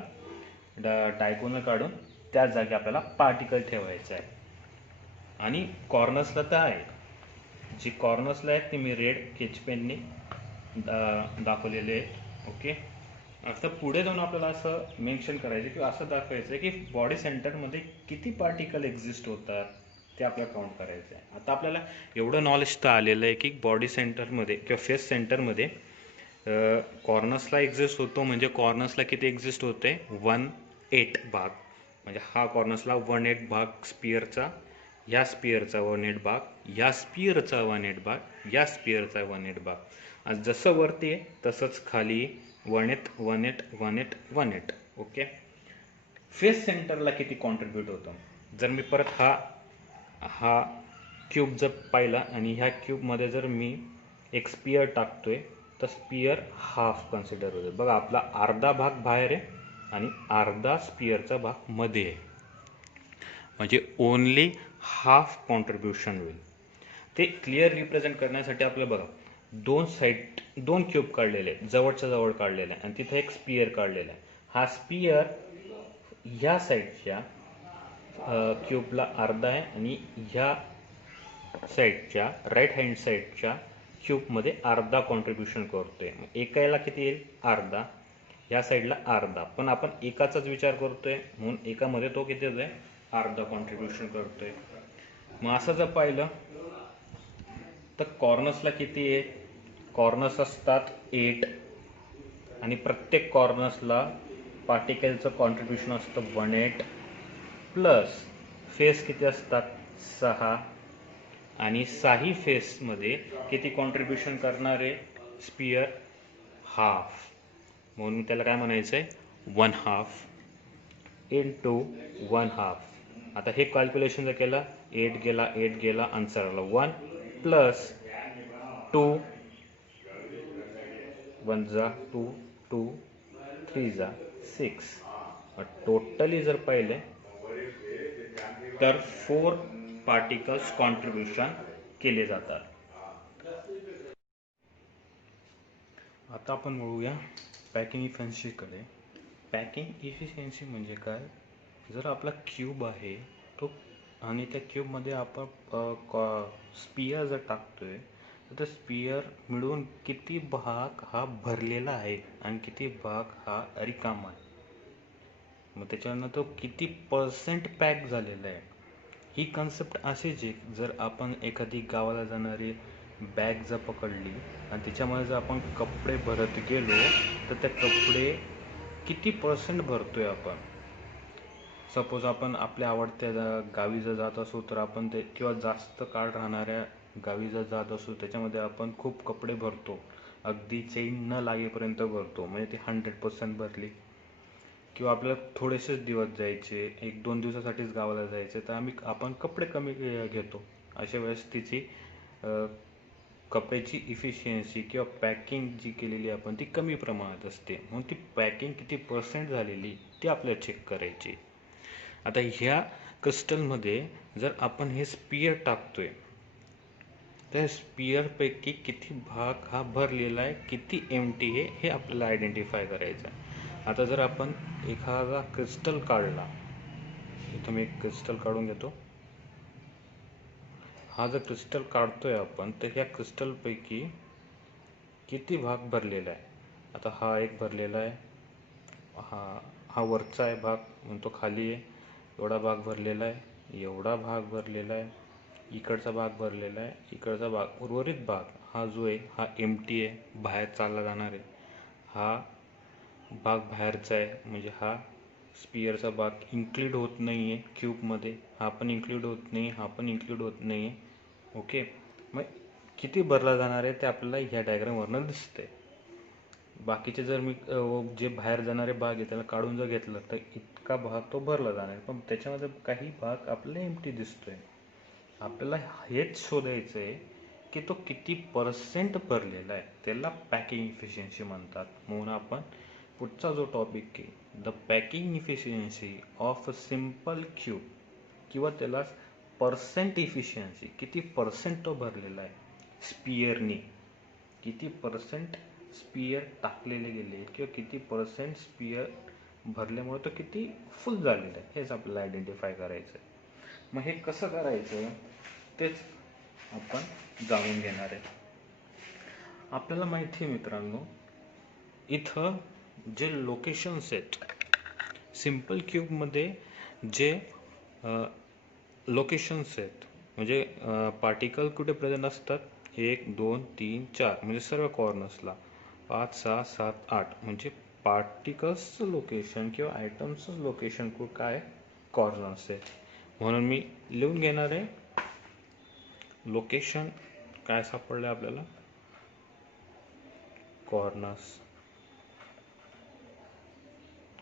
डायगोनल काढून त्या जागी आपल्याला पार्टिकल ठेवायचं आहे. आणि कॉर्नर्सला तर आहे, जी कॉर्नर्सला आहेत ते मी रेड स्केच पेनने दाखवलेले आहेत. ओके, आता पुढे जाऊन आपल्याला असं मेन्शन करायचं किंवा असं दाखवायचं आहे की बॉडी सेंटरमध्ये किती पार्टिकल एक्झिस्ट होतात ते आपल्याला काउंट करायचं आहे. आता आपल्याला एवढं नॉलेज तर आलेलं आहे की बॉडी सेंटरमध्ये किंवा फेस सेंटरमध्ये कॉर्नर्सला एक्झिस्ट होतो, म्हणजे कॉर्नर्सला किती एक्झिस्ट होते, 1/8 भाग, म्हणजे हा कॉर्नर्सला 1/8 भाग स्पिअरचा, या स्पिअरचा 1/8 भाग, या स्पिअरचा 1/8 भाग, या स्पिअरचा 1/8 भाग. आणि जसं वरती आहे तसंच खाली 1/8 1/8 1/8 1/8. ओके, फेस सेंटरला किती कॉन्ट्रीब्यूट होतं, जर मी परत हा क्यूब जर पाहिला आणि ह्या क्यूबमध्ये जर मी एक स्पिअर टाकतोय तर स्पिअर हाफ कन्सिडर होते. बघा, आपला अर्धा भाग बाहेर आहे आणि अर्धा स्पिअरचा भाग मध्ये आहे, म्हणजे ओनली हाफ कॉन्ट्रीब्युशन होईल. ते क्लिअर रिप्रेझेंट करण्यासाठी आपल्याला बघा, दोन क्यूब काढलेले आहे, जवळच्या जवळ काढलेला आहे आणि तिथे एक स्पिअर काढलेला आहे. हा स्पिअर ह्या साईडच्या क्यूबला अर्धा आहे आणि ह्या साईडच्या राईट हँड साईडच्या क्यूबमध्ये अर्धा कॉन्ट्रीब्युशन करतोय. एकाला किती येईल, अर्धा, ह्या साईडला अर्धा, पण आपण एकाचाच विचार करतोय म्हणून एकामध्ये तो किती होतोय, अर्धा कॉन्ट्रीब्युशन करतोय. मग असं जर पाहिलं तर कॉर्नर्सला किती आहे, कॉर्नर्स असतात 8 आणि प्रत्येक कॉर्नर्सला पार्टिकलचं कॉन्ट्रीब्युशन असतं 1/8 प्लस फेस किती असतात 6 आणि 6ही फेसमध्ये किती कॉन्ट्रीब्युशन करणारे स्पिअर, हाफ, म्हणून त्याला काय म्हणायचं आहे, 1/2 into 1/2. आता हे कॅल्क्युलेशन जर केलं, 8 गेला आन्सरला 1 प्लस 2 1 जा 2 2 3 जा 6. टोटली जर पाहिले तर 4 पार्टिकल्स कॉन्ट्रीब्युशन केले जातात. आता आपण वळूया पॅकिंग इफिशियन्सीकडे. पॅकिंग इफिशियन्सी म्हणजे काय, जर आपला क्यूब आहे तो आणि त्या क्यूबमध्ये आपण स्पिअर जर टाकतोय तर त्या स्पिअर मिळून किती भाग हा भरलेला आहे आणि किती भाग हा रिकामा आहे, मग त्याच्यावरनं तो किती पर्सेंट पॅक झालेला आहे. ही कन्सेप्ट अशीच आहे, जर आपण एखादी गावाला जाणारी बॅग जर पकडली आणि त्याच्यामध्ये जर आपण कपडे भरत गेलो तर त्या कपडे किती पर्सेंट भरतोय आपण. सपोज आपण आपल्या आवडत्या गावी जर जात असू तर आपण ते, किंवा जास्त काळ राहणाऱ्या गावी जर जात असू त्याच्यामध्ये आपण खूप कपडे भरतो, अगदी चेन न लागेपर्यंत भरतो, म्हणजे ती 100% भरली. किंवा आपल्याला थोडेसेच दिवस जायचे, 1-2 दिवसासाठीच गावाला जायचे, तर आपण कपडे कमी घेतो. अशा वेळेस तिची कपड्याची इफिशियन्सी किंवा पॅकिंग जी केलेली आपण ती कमी प्रमाणात असते, म्हणून ती पॅकिंग किती पर्सेंट झालेली ती आपल्याला चेक करायची. आता ह्या क्रिस्टलमध्ये जर आपण हे स्पिअर टाकतोय त्या स्पिअरपैकी किती भाग हा भरलेला आहे, किती एम्प्टी आहे हे आपल्याला आयडेंटिफाय करायचं आहे. आता जर आपण एखादा क्रिस्टल काढला, इथं मी एक क्रिस्टल काढून घेतो. हा जर क्रिस्टल काढतोय आपण तर ह्या क्रिस्टलपैकी किती भाग भरलेला आहे. आता हा एक भरलेला आहे, हा वरचा आहे भाग म्हणून तो खाली आहे, एवढा भाग भरलेला आहे, एवढा भाग भरलेला आहे, इकडचा भाग भरलेला आहे, इकडचा भाग, उर्वरित भाग हा जो आहे हा एम्प्टी आहे, बाहेर चालला जाणार आहे. हा भाग बाहेरचा आहे, म्हणजे हा स्पियरचा भाग इन्क्लूड होत नाही आहे क्यूबमध्ये, हा पण इन्क्लूड होत नाही, हा पण इन्क्लूड होत नाही आहे. ओके, मग किती भरला जाणार आहे ते आपल्याला ह्या डायग्रामवरनं दिसतंय. बाकीचे जर मी जे बाहेर जाणारे भाग आहे त्याला काढून जर घेतलं तर इतका भाग तो भरला जाणार आहे, पण त्याच्यामध्ये काही भाग आपल्याला एम्प्टी दिसतोय. आपल्याला हेच शोधायचं आहे की तो किती % भरलेला आहे, त्याला पॅकिंग इफिशियन्सी म्हणतात. म्हणून आपण पुढचा जो टॉपिक आहे, the packing efficiency of a simple cube, किंवा त्याला पर्सेंट इफिशियन्सी, किती % तो भरलेला आहे स्पियरनी, किती % स्पियर टाकलेले गेले किंवा किती % स्पियर भरल्यामुळे तो किती फुल झालेला आहे, हेच आपल्याला आयडेंटिफाय करायचं आहे. मग हे कसं करायचं तेच आपण जाणून घेणार आहे. आपल्याला माहिती आहे मित्रांनो, इथं जे लोकेशन्स आहेत सिम्पल क्यूबमध्ये, जे लोकेशन्स आहेत म्हणजे पार्टिकल कुठे प्रेझेंट असतात, 1 2 3 4 म्हणजे सर्व कॉर्नर्सला, 5 6 7 8 म्हणजे पार्टिकल्सचं लोकेशन किंवा आयटम्सचं लोकेशन काय कॉर्नर्स आहे. म्हणून मी लिहून घेणार आहे, लोकेशन काय सापडलं आपल्याला, कॉर्नर्स,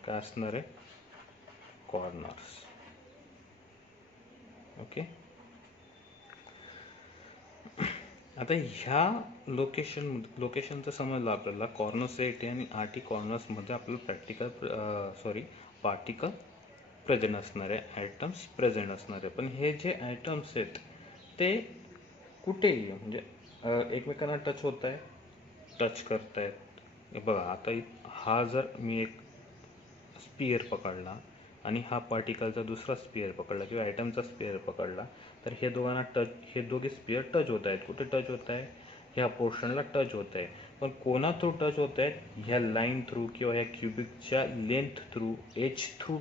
काय असणार आहे, कॉर्नर्स. ओके, आता ह्या लोकेशनचं समजलं आपल्याला, कॉर्नर्स 8 आणि 8 कॉर्नर्समध्ये आपलं पार्टिकल प्रेझेंट असणार आहे, आयटम्स प्रेझेंट असणार आहे. पण हे जे आयटम्स आहेत ते कुठेही म्हणजे एकमेकांना टच होत आहे, टच करतायत. बघा आता हा जर मी एक स्पियर पकडला आणि हा पार्टिकलचा दुसरा स्पियर पकडला किंवा आयटमचा स्पियर पकडला, तर हे दोघांना हे दोघे स्पियर टच होत आहेत. कुठे टच होत आहे, ह्या पोर्शनला टच होत आहे. पण कोणा थ्रू टच होत आहेत, ह्या लाईन थ्रू किंवा ह्या क्युबिकच्या लेंथ थ्रू, एज थ्रू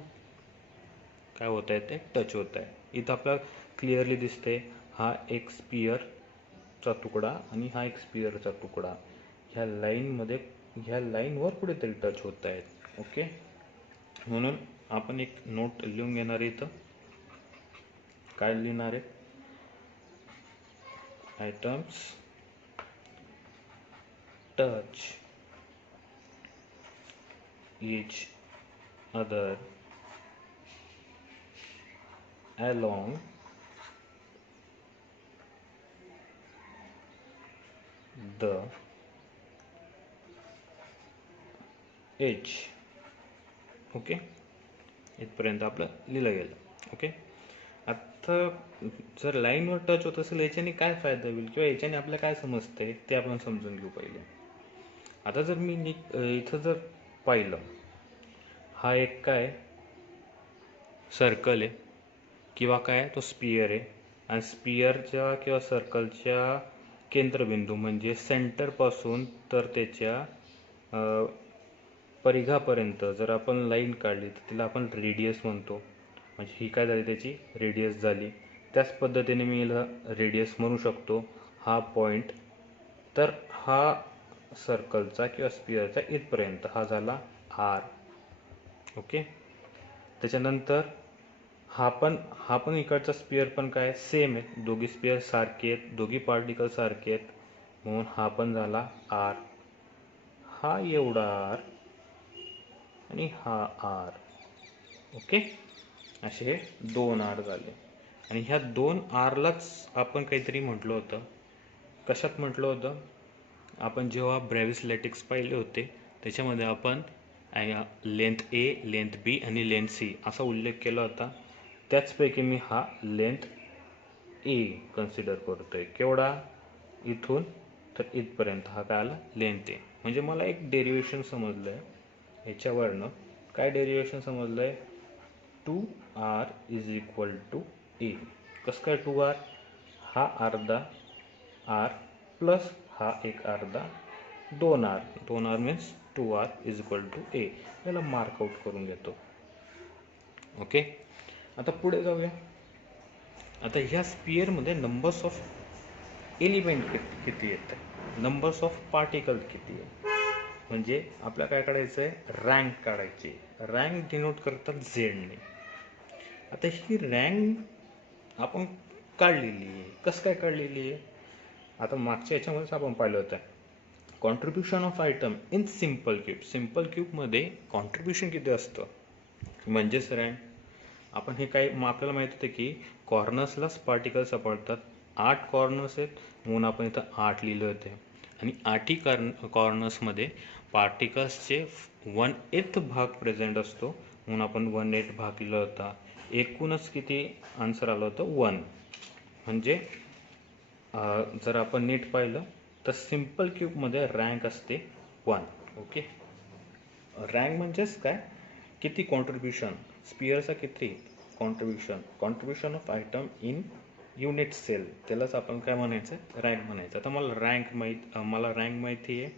काय होत आहे, ते टच होत आहे. इथं आपल्याला क्लिअरली दिसते, हा एक स्पियरचा तुकडा आणि हा एक स्पियरचा तुकडा ह्या लाईनमध्ये, ह्या लाईनवर कुठेतरी टच होत आहेत. ओके, म्हणून आपण एक नोट लिहून घेणार आहे. इथं काय लिहिणार आहे, items touch each other along the edge. Okay, इथपर्यंत आपलं लिहिलं गेलं. ओके, आता जर लाईनवर टच होत असेल याच्याने काय फायदा होईल किंवा याच्याने आपल्याला काय समजते ते आपण समजून घेऊ पहिले. आता जर मी इथं जर पाहिलं, हा एक काय सर्कल आहे किंवा काय तो स्पियर आहे, आणि स्पियरच्या किंवा सर्कलच्या केंद्रबिंदू म्हणजे सेंटरपासून तर त्याच्या परिघापर्यंत जर आपण लाईन काढली तर तिला आपण रेडियस म्हणतो. म्हणजे ही काय झाली, त्याची रेडियस झाली. त्याच पद्धतीने मी याला रेडियस म्हणू शकतो, हा पॉईंट. तर हा सर्कलचा किंवा स्पियरचा इथपर्यंत हा झाला आर. ओके, त्याच्यानंतर हा पण इकडचा स्पियर पण काय सेम आहे, दोघी स्पियर सारखे आहेत, दोघी पार्टिकल सारखे आहेत, म्हणून हा पण झाला आर. हा एवढा आर आणि हा आर. ओके, असे हे 2 आर झाले. आणि ह्या 2 आरलाच आपण काहीतरी म्हटलं होतं. कशात म्हटलं होतं, आपण जेव्हा ब्रॅव्हिस लॅटिक्स पाहिले होते त्याच्यामध्ये आपण लेंथ ए, लेंथ बी आणि लेंथ सी असा उल्लेख केला होता. त्याचपैकी मी हा लेंथ ए कन्सिडर करतोय. केवढा, इथून तर इथपर्यंत हा काय आला, लेंथ ए. म्हणजे मला एक डेरिवेशन समजलं आहे याच्यावरनं. काय डेरिवेशन समजलं आहे, 2r इज इक्वल टू ए. कसं काय 2r, हा अर्धा आर प्लस हा एक अर्धा 2r. 2r means 2r is equal to a. याला मार्कआउट करून घेतो. ओके, आता पुढे जाऊया. आता ह्या स्पिअरमध्ये नंबर्स ऑफ एलिमेंट किती आहेत, नंबर्स ऑफ पार्टिकल किती आहे, म्हणजे आपल्याला काय काढायचं आहे, रँक काढायची. रँक डिनोट करतात झेडने. आता ही रँक आपण काढलेली आहे, कसं काय काढलेली आहे, आता मागच्या याच्यामध्येच आपण पाहिलं होतं, contribution of item in simple cube. Simple क्यूबमध्ये कॉन्ट्रीब्युशन किती असतं, म्हणजेच रँक. आपण हे काय आपल्याला माहीत होतं की कॉर्नर्सलाच पार्टिकल सापडतात. 8 कॉर्नर्स आहेत म्हणून आपण इथं 8 लिहिले होते, आणि 8ही कॉर्नर्समध्ये पार्टिकल्सचे 1/8 भाग प्रेझेंट असतो म्हणून आपण 1/8 भाग लिहिला होता. एकूणच किती आन्सर आलं होतं 1. म्हणजे जर आपण नीट पाहिलं तर सिम्पल क्यूबमध्ये रँक असते 1. ओके, रँक म्हणजेच काय, किती कॉन्ट्रीब्युशन, स्पिअरचा किती contribution of item in unit cell, त्यालाच आपण काय म्हणायचं, रँक म्हणायचं. आता मला रँक माहिती आहे,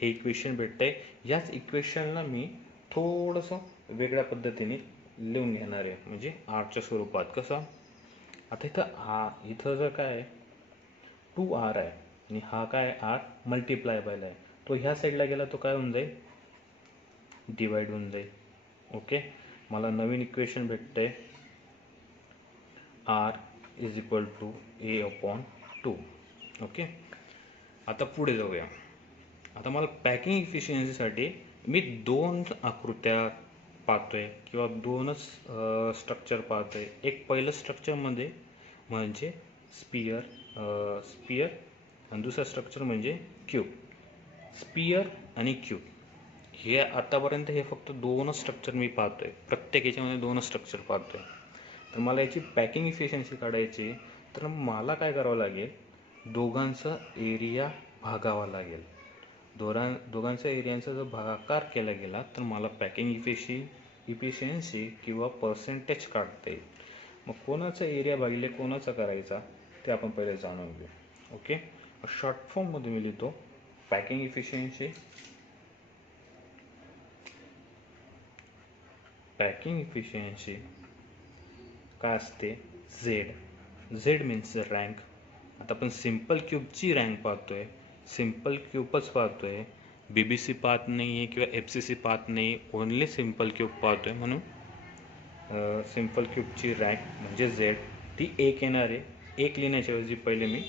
हे इक्वेशन भेटतं आहे. याच इक्वेशनला मी थोडंसं वेगळ्या पद्धतीने लिहून घेणार आहे, म्हणजे आरच्या स्वरूपात. कसं, आता इथं जर काय आहे 2r आहे आणि हा काय r मल्टिप्लाय बायला आहे, तो ह्या साईडला गेला तो काय होऊन जाईल, डिवाइड होऊन जाईल. ओके, मला नवीन इक्वेशन भेटतंय r is equal to a/2. Okay, आता पुढे जाऊया. आता मला पॅकिंग इफिशियन्सीसाठी मी 2 आकृत्या पाहतोय किंवा 2च स्ट्रक्चर पाहतोय. एक पहिलं स्ट्रक्चरमध्ये म्हणजे स्पियर आणि दुसरं स्ट्रक्चर म्हणजे क्यूब. स्पियर आणि क्यूब हे आतापर्यंत हे फक्त 2च स्ट्रक्चर मी पाहतोय, प्रत्येक याच्यामध्ये 2च स्ट्रक्चर पाहतोय. तर मला याची पॅकिंग इफिशियन्सी काढायची, तर मला काय करावं लागेल, दोघांचा एरिया भागावा लागेल. दोघांच्या एरियांचा जर भागाकार केला गेला तर मला पॅकिंग इफिशियन्सी किंवा पर्सेंटेज काढता येईल. मग कोणाचा एरिया भागिले कोणाचा करायचा ते आपण पहिले जाणून घेऊ. ओके, शॉर्ट फॉर्ममध्ये मी लिहितो पॅकिंग इफिशियन्सी. पॅकिंग इफिशियन्सी काय असते, झेड मीन्स रँक. आता आपण सिम्पल क्यूबची रँक पाहतोय, सिम्पल क्यूबच पाहतोय, BBC पाहत नाही आहे किंवा FCC पाहत नाही, ओनली सिम्पल क्यूब पाहतोय, म्हणून सिम्पल क्यूबची रँक म्हणजे झेड ती 1 येणार आहे. 1 लिहिण्याच्याऐवजी पहिले मी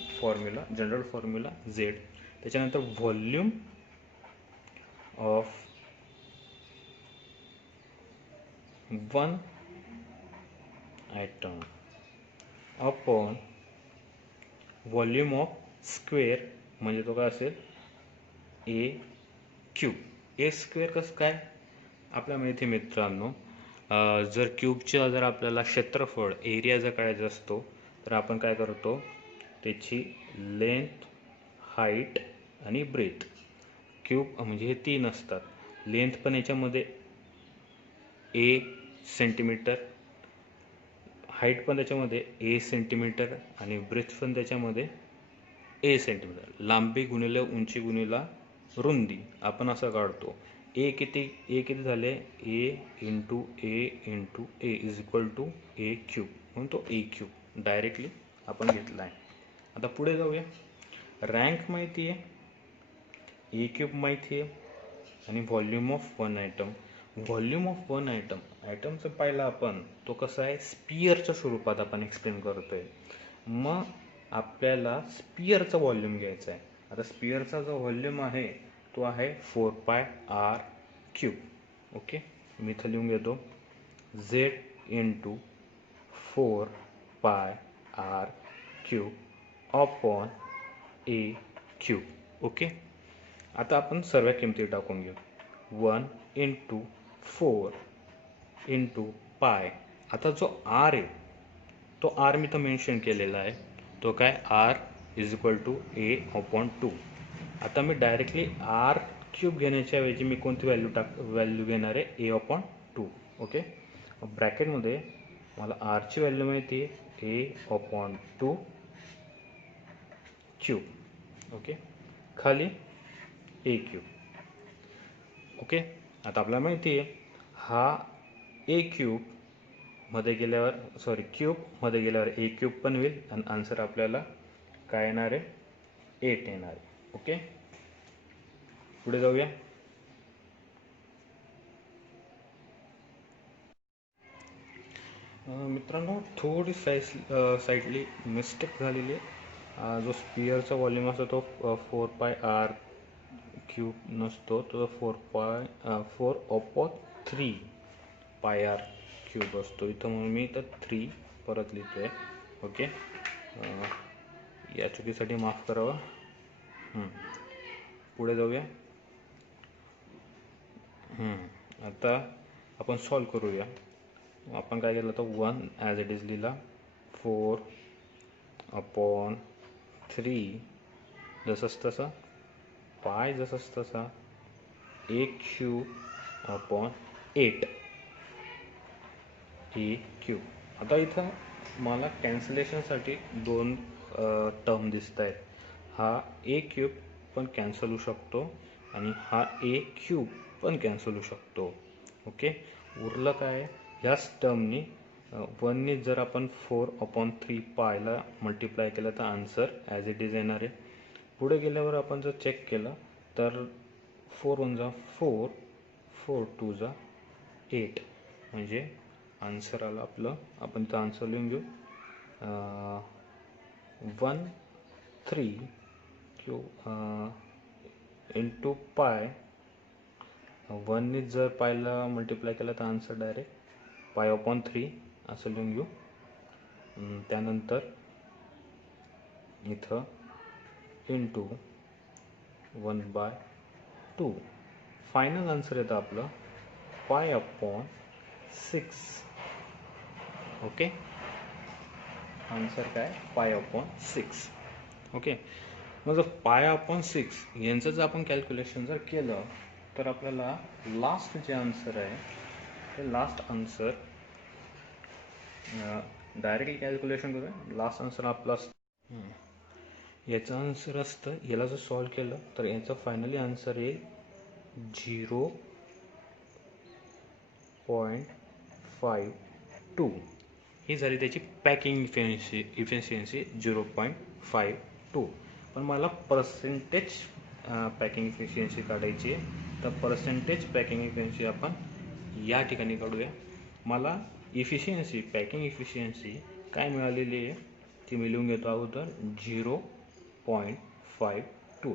जनरल फॉर्म्युला झेड, त्याच्यानंतर volume of 1 item upon volume of square, म्हणजे तो काय असेल ए क्यूब. ए स्क्वेअर कसं काय, आपल्या माहिती मित्रांनो, जर क्यूबचं जर आपल्याला क्षेत्रफळ एरिया जर काढायचा असतो तर आपण काय करतो, त्याची लेंथ, हाईट आणि ब्रेथ. क्यूब म्हणजे हे 3 असतात. लेंथ पण याच्यामध्ये ए सेंटीमीटर, हाईट पण त्याच्यामध्ये ए सेंटीमीटर आणि ब्रेथ पण त्याच्यामध्ये ए सेंटीमीटर. लांबी गुणिले उंची गुणिले रुंदी आपण असं काढतो. ए किती झाले, a into a is equal to a cube, म्हणून तो ए क्यूब डायरेक्टली आपण घेतला आहे. आता पुढे जाऊया. रँक माहिती आहे, ए क्यूब माहिती आहे आणि volume of 1 item. Volume of 1 आयटमचं पाहिलं आपण, तो कसा आहे, स्पियरच्या स्वरूपात आपण एक्सप्लेन करतोय. मग आपल्याला स्पियरचा व्हॉल्यूम घ्यायचा आहे. आता स्पियरचा जो व्हॉल्यूम आहे तो आहे 4πr³. ओके, मी इथं लिहून घेतो झेड इंटू 4πr³ अपॉन ए क्यूब. ओके, आता आपण सर्व किमती टाकून घेऊ. 1 इंटू 4 इंटू पाय. आता जो आर आहे तो आर मी तर मेन्शन केलेला आहे, तो काय R is equal to a/2. आता मी डायरेक्टली r³ घेण्याच्या ऐवजी मी कोणती व्हॅल्यू घेणार आहे, a/2. ओके, ब्रॅकेटमध्ये मला आरची व्हॅल्यू माहिती आहे a/2 क्यूब. ओके, खाली ए क्यूब. ओके, आता आपल्याला माहिती आहे हा ए क्यूब मध्ये गेल्यावर क्यूब मध्ये गेल्यावर ए क्यूब पण होईल आणि आन्सर आपल्याला काय येणार आहे 8 येणार आहे. ओके, पुढे जाऊया. मित्रांनो थोडी साईडली मिस्टेक झालेली आहे. जो स्पिअरचा व्हॉल्यूम असतो तो 4πr क्यूब नसतो, तो 4/3 πr क्यूब असतो इथं, म्हणून मी इथं 3 परत लिहितो आहे. ओके, या चुकीसाठी माफ करावं. पुढे जाऊया. आता आपण सॉल्व करूया. आपण काय केलं तर 1 ॲज इट इज लिहिला, 4/3 जसंच तसा, पाय जसंच तसा, ए क्यूब अपॉन 8 ए क्यूब. आता इथं मला कॅन्सलेशनसाठी 2 टर्म दिसत आहेत. हा ए क्यूब पण कॅन्सल होऊ शकतो आणि हा ए क्यूब पण कॅन्सल होऊ शकतो. ओके, उरलं काय, ह्याच टर्मनी 1ने जर आपण 4/3 पायला मल्टिप्लाय केलं तर आन्सर ॲज इट इज येणार आहे. पुढे गेल्यावर आपण जर चेक केलं तर 4 1 जा 4, 4 2 जा 8, म्हणजे आन्सर आलं आपलं. आपण इथं आन्सर लिहून घेऊ, 1/3 इंटू पाय. 1ने जर पायला मल्टिप्लाय केलं तर आन्सर डायरेक्ट π/3 असं लिहून घेऊ. त्यानंतर इथं इंटू 1/2. फायनल आन्सर येतं आपलं π/6. ओके, आन्सर काय π/6. ओके, मग जर π/6 यांचं जर आपण कॅल्क्युलेशन जर केलं तर आपल्याला लास्ट जे आन्सर आहे ते लास्ट आन्सर डायरेक्टली कॅल्क्युलेशन करूया. लास्ट आन्सर आपला याचं आन्सर असतं, याला जर सॉल्व केलं तर याचं फायनली आन्सर येईल 0.52. ही झाली त्याची पॅकिंग इफिशियन्सी 0.52. पण मला पर्सेंटेज पॅकिंग इफिशियन्सी काढायची आहे, तर पर्सेंटेज पॅकिंग इफिशियन्सी आपण या ठिकाणी काढूया. मला पॅकिंग इफिशियन्सी काय मिळालेली आहे ती मी लिहून घेतो अगोदर, 0.52.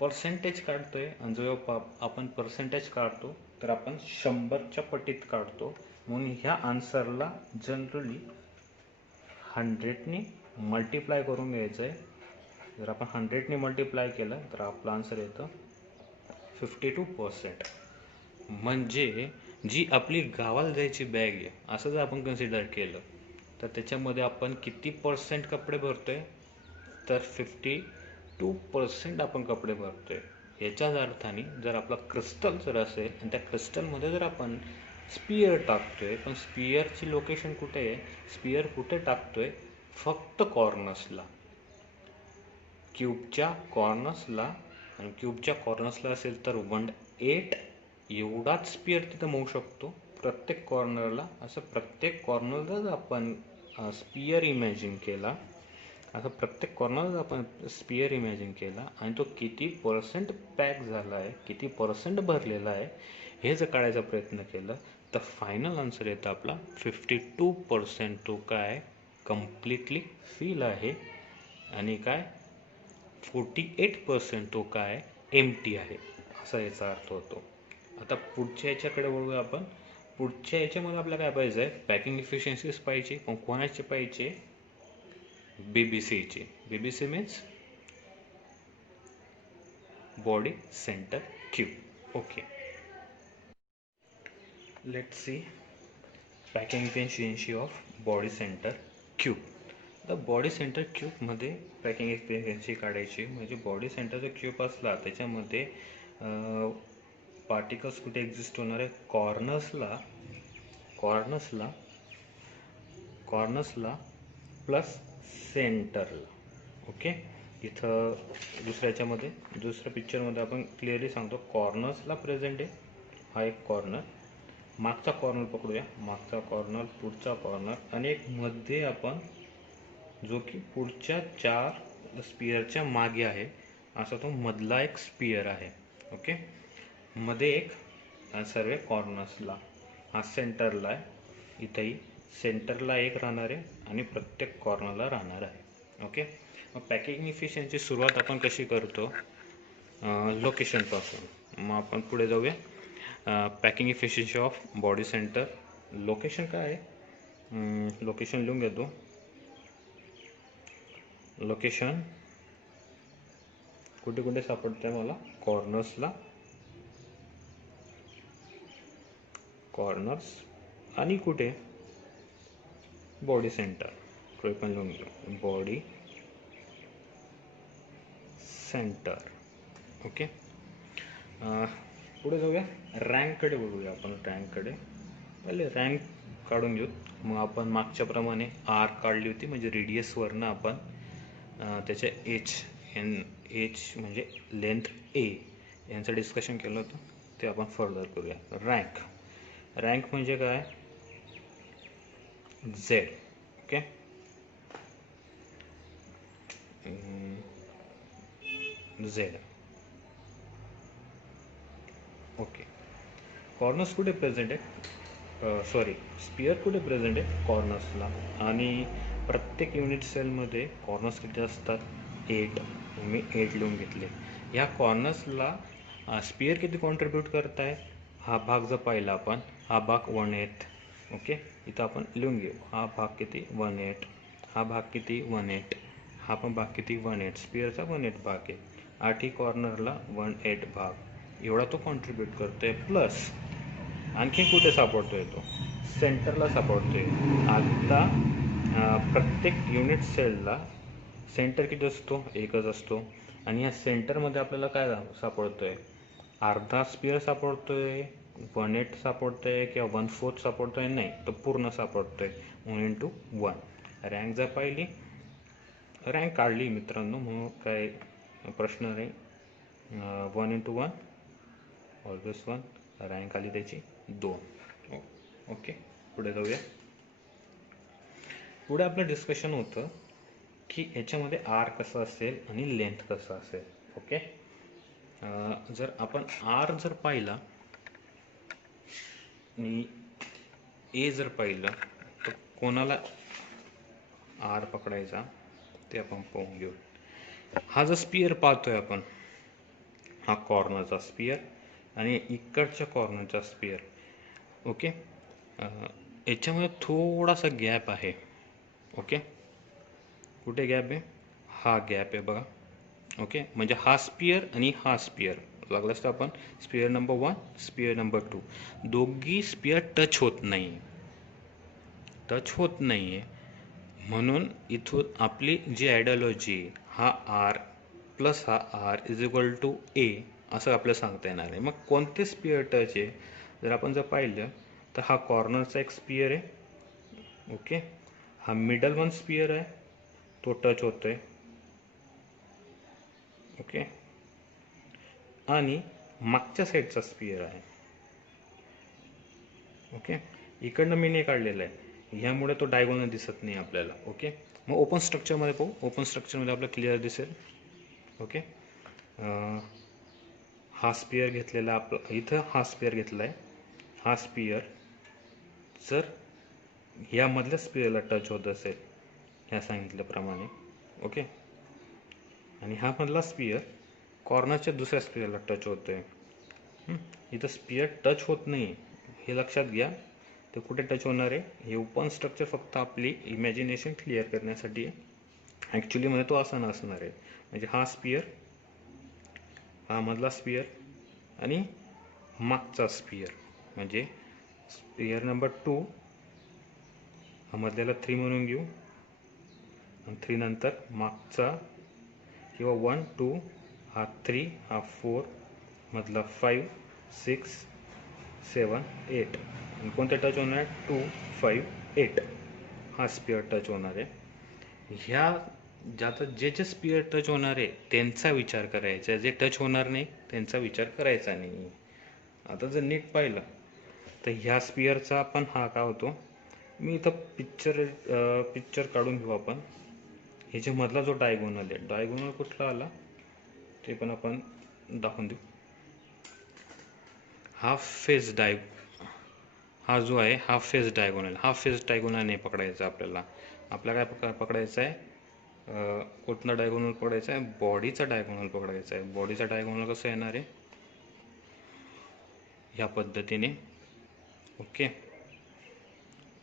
पर्सेंटेज काढतोय आणि जेव्हा आपण पर्सेंटेज काढतो तर आपण 100च्या पटीत काढतो, म्हणून ह्या आन्सरला जनरली 100ने मल्टिप्लाय करून घ्यायचं आहे. जर आपण 100ने मल्टिप्लाय केलं तर आपलं आन्सर येतं 52%. म्हणजे जी आपली गावाला जायची बॅग आहे असं जर आपण कन्सिडर केलं तर त्याच्यामध्ये आपण किती पर्सेंट कपडे भरतोय, तर 52% आपण कपडे भरतोय. याच्याच अर्थाने जर आपला क्रिस्टल जर असेल आणि त्या क्रिस्टलमध्ये जर आपण स्पियर टाकतोय, पण स्पियरची लोकेशन कुठे आहे, स्पियर कुठे टाकतोय, फक्त कॉर्नर्सला, क्यूबच्या कॉर्नर्सला. आणि क्यूबच्या कॉर्नर्सला असेल तर 1/8 एवढाच स्पियर तिथं होऊ शकतो प्रत्येक कॉर्नरला. असं प्रत्येक कॉर्नरला जर आपण स्पियर इमॅजिन केला, असं प्रत्येक कॉर्नरला आपण स्पियर इमॅजिन केला आणि तो किती पर्सेंट पॅक झाला आहे, किती पर्सेंट भरलेला आहे हे जर काढायचा प्रयत्न केला तर फायनल आन्सर येतं आपला 52%. तो काय कम्प्लिटली फील आहे आणि काय 48% तो काय एम्प्टी आहे, असा याचा अर्थ होतो. आता पुढच्या याच्याकडे वळूया आपण. पुढच्या याच्यामध्ये आपल्याला काय पाहिजे आहे, पॅकिंग इफिशियन्सीज पाहिजे. पण कोणाची पाहिजे, BBC. BBC means body centre cube. Okay, let's see packing efficiency of body centre cube. तर बॉडी सेंटर क्यूबमध्ये पॅकिंग इफिशियन्सी काढायची, म्हणजे बॉडी सेंटरचा क्यूब असला त्याच्यामध्ये पार्टिकल्स कुठे एक्झिस्ट होणार आहे, कॉर्नर्सला प्लस सेंटरला. ओके, इथं दुसऱ्या पिक्चरमध्ये आपण क्लिअरली सांगतो कॉर्नर्सला प्रेझेंट आहे. हा एक कॉर्नर, मागचा कॉर्नर पकडूया, मागचा कॉर्नर, पुढचा कॉर्नर आणि एक मध्ये आपण जो की पुढच्या 4 स्पियरच्या मागे आहे असा तो मधला एक स्पियर आहे. ओके, मध्ये एक सर्व कॉर्नर्सला हा सेंटरला आहे, इथंही सेंटरला एक राहणार आहे आणि प्रत्येक कॉर्नरला राहणार आहे. ओके, मग पॅकिंग इफिशियन्सी सुरुवात आपण कशी करतो, लोकेशनपासून. मग आपण पुढे जाऊया. Packing efficiency of body centre. Location काय आहे, लोकेशन लिहून घेतो. लोकेशन कुठे कुठे सापडते मला, कॉर्नर्सला, कॉर्नर्स आणि कुठे, बॉडी सेंटर. तो पण लिहून घेऊ, बॉडी सेंटर. ओके, पुढे जाऊया, रँककडे बघूया आपण. रँककडे पहिले रँक काढून घेऊ. मग आपण मागच्या प्रमाणे आर काढली होती, म्हणजे रेडियसवरनं आपण त्याच्या एच म्हणजे लेंथ ए यांचं डिस्कशन केलं होतं, ते आपण फर्दर करूया. रँक म्हणजे काय, Z. Okay, Z. Okay, corners कुठे प्रेझेंट आहे, सॉरी, स्पियर कुठे प्रेझेंट आहे, कॉर्नर्सला. आणि प्रत्येक युनिट सेलमध्ये कॉर्नर्स किती असतात, 8. मी 8 लिहून घेतले. या कॉर्नर्सला स्पियर किती कॉन्ट्रीब्यूट करत आहे, हा भाग जर पाहिला आपण, हा भाग 1/8. ओके, इथं आपण लिहून घेऊ, हा भाग किती, 1/8. हा भाग किती, 1/8. हा पण भाग किती, 1/8. स्पियरचा 1/8 भाग आहे. 8 कॉर्नरला 1/8 भाग एवढा तो कॉन्ट्रीब्यूट करतोय. प्लस आणखी कुठे सापडतोय, तो सेंटरला सापडतोय. आता प्रत्येक युनिट सेलला सेंटर किती असतो, एकच असतो. आणि या सेंटरमध्ये आपल्याला काय सापडतोय, अर्धा स्पियर सापडतोय, 1/8 सापडतोय किंवा 1/4 सापडतोय, नाही तर पूर्ण सापडतोय, 1:1. रँक जर पाहिली, रँक काढली मित्रांनो, म्हणून काय प्रश्न नाही. 1:1 ऑलवेज 1. रँक आली त्याची 2. ओके, पुढे जाऊया. पुढे आपलं डिस्कशन होतं की याच्यामध्ये आर कसं असेल आणि लेंथ कसं असेल. ओके, जर आपण आर जर पाहिला आणि ए जर पाहिलं तर कोणाला आर पकडायचा ते आपण पाहून घेऊ. हा जो स्पियर पाहतोय आपण, हा कॉर्नरचा स्पियर आणि इकडच्या कॉर्नरचा स्पियर. ओके, याच्यामध्ये थोडासा गॅप आहे. ओके, कुठे गॅप आहे, हा गॅप आहे बघा. ओके, म्हणजे हा स्पियर आणि हा स्पियर लागलाच तर आपण स्पियर नंबर 1, स्पियर नंबर 2, दोघी स्पियर टच होत नाही, म्हणून इथून आपली जी आयडियोलॉजी, हा आर प्लस हा आर इज इक्वल टू ए असं आपल्याला सांगता येणार आहे. मग कोणते स्पियर टच आहे, जर आपण जर पाहिलं तर हा कॉर्नरचा एक स्पियर आहे. ओके, हा मिडल वन स्पियर आहे, तो टच होतोय. ओके, आणि मागच्या साईडचा स्पियर आहे. ओके, इकडनं मी नाही काढलेला आहे, ह्यामुळे तो डायगोनल दिसत नाही आपल्याला. ओके, मग ओपन स्ट्रक्चरमध्ये पाहू, ओपन स्ट्रक्चरमध्ये आपल्याला क्लिअर दिसेल. ओके, हा स्पियर घेतलेला आपला, इथं हा स्पियर घेतला आहे. हा स्पियर जर ह्यामधल्या स्पियरला टच होत असेल ह्या सांगितल्याप्रमाणे, ओके, आणि हा मधला स्पियर कॉर्नरच्या दुसऱ्या स्पियरला टच होतोय. इथं स्पियर टच होत नाही हे लक्षात घ्या. ते कुठे टच होणार आहे, हे ओपन स्ट्रक्चर फक्त आपली इमॅजिनेशन क्लिअर करण्यासाठी आहे. ॲक्च्युलीमध्ये तो असा नसणार आहे. म्हणजे हा स्पियर, हा मधला स्पियर आणि मागचा स्पियर, म्हणजे स्पियर नंबर 2 हा मधल्याला 3 म्हणून घेऊ, आणि 3 नंतर मागचा किंवा 1, 2, हा 3, हा 4, मधला 5, 6, 7, 8, आणि कोणते टच होणार आहे, 2, 5, 8 हा स्पियर टच होणार आहे. ह्या ज्यात जे स्पियर टच होणार आहे त्यांचा विचार करायचा, जे टच होणार नाही त्यांचा विचार करायचा नाही. आता जर नीट पाहिलं तर ह्या स्पिअरचा आपण हा काय होतो, मी इथं पिक्चर काढून घेऊ आपण. ह्याच्या मधला जो डायगोनल आहे, डायगोनल कुठला आला ते पण आपण दाखवून देऊ. हा जो आहे half face diagonal, half face diagonal नाही पकडायचा आपल्याला. आपल्याला काय पकडायचा आहे, कुठला डायगोनल पकडायचा आहे, बॉडीचा डायगोनल पकडायचा आहे. बॉडीचा डायगोनल कसं येणार आहे, ह्या पद्धतीने. ओके,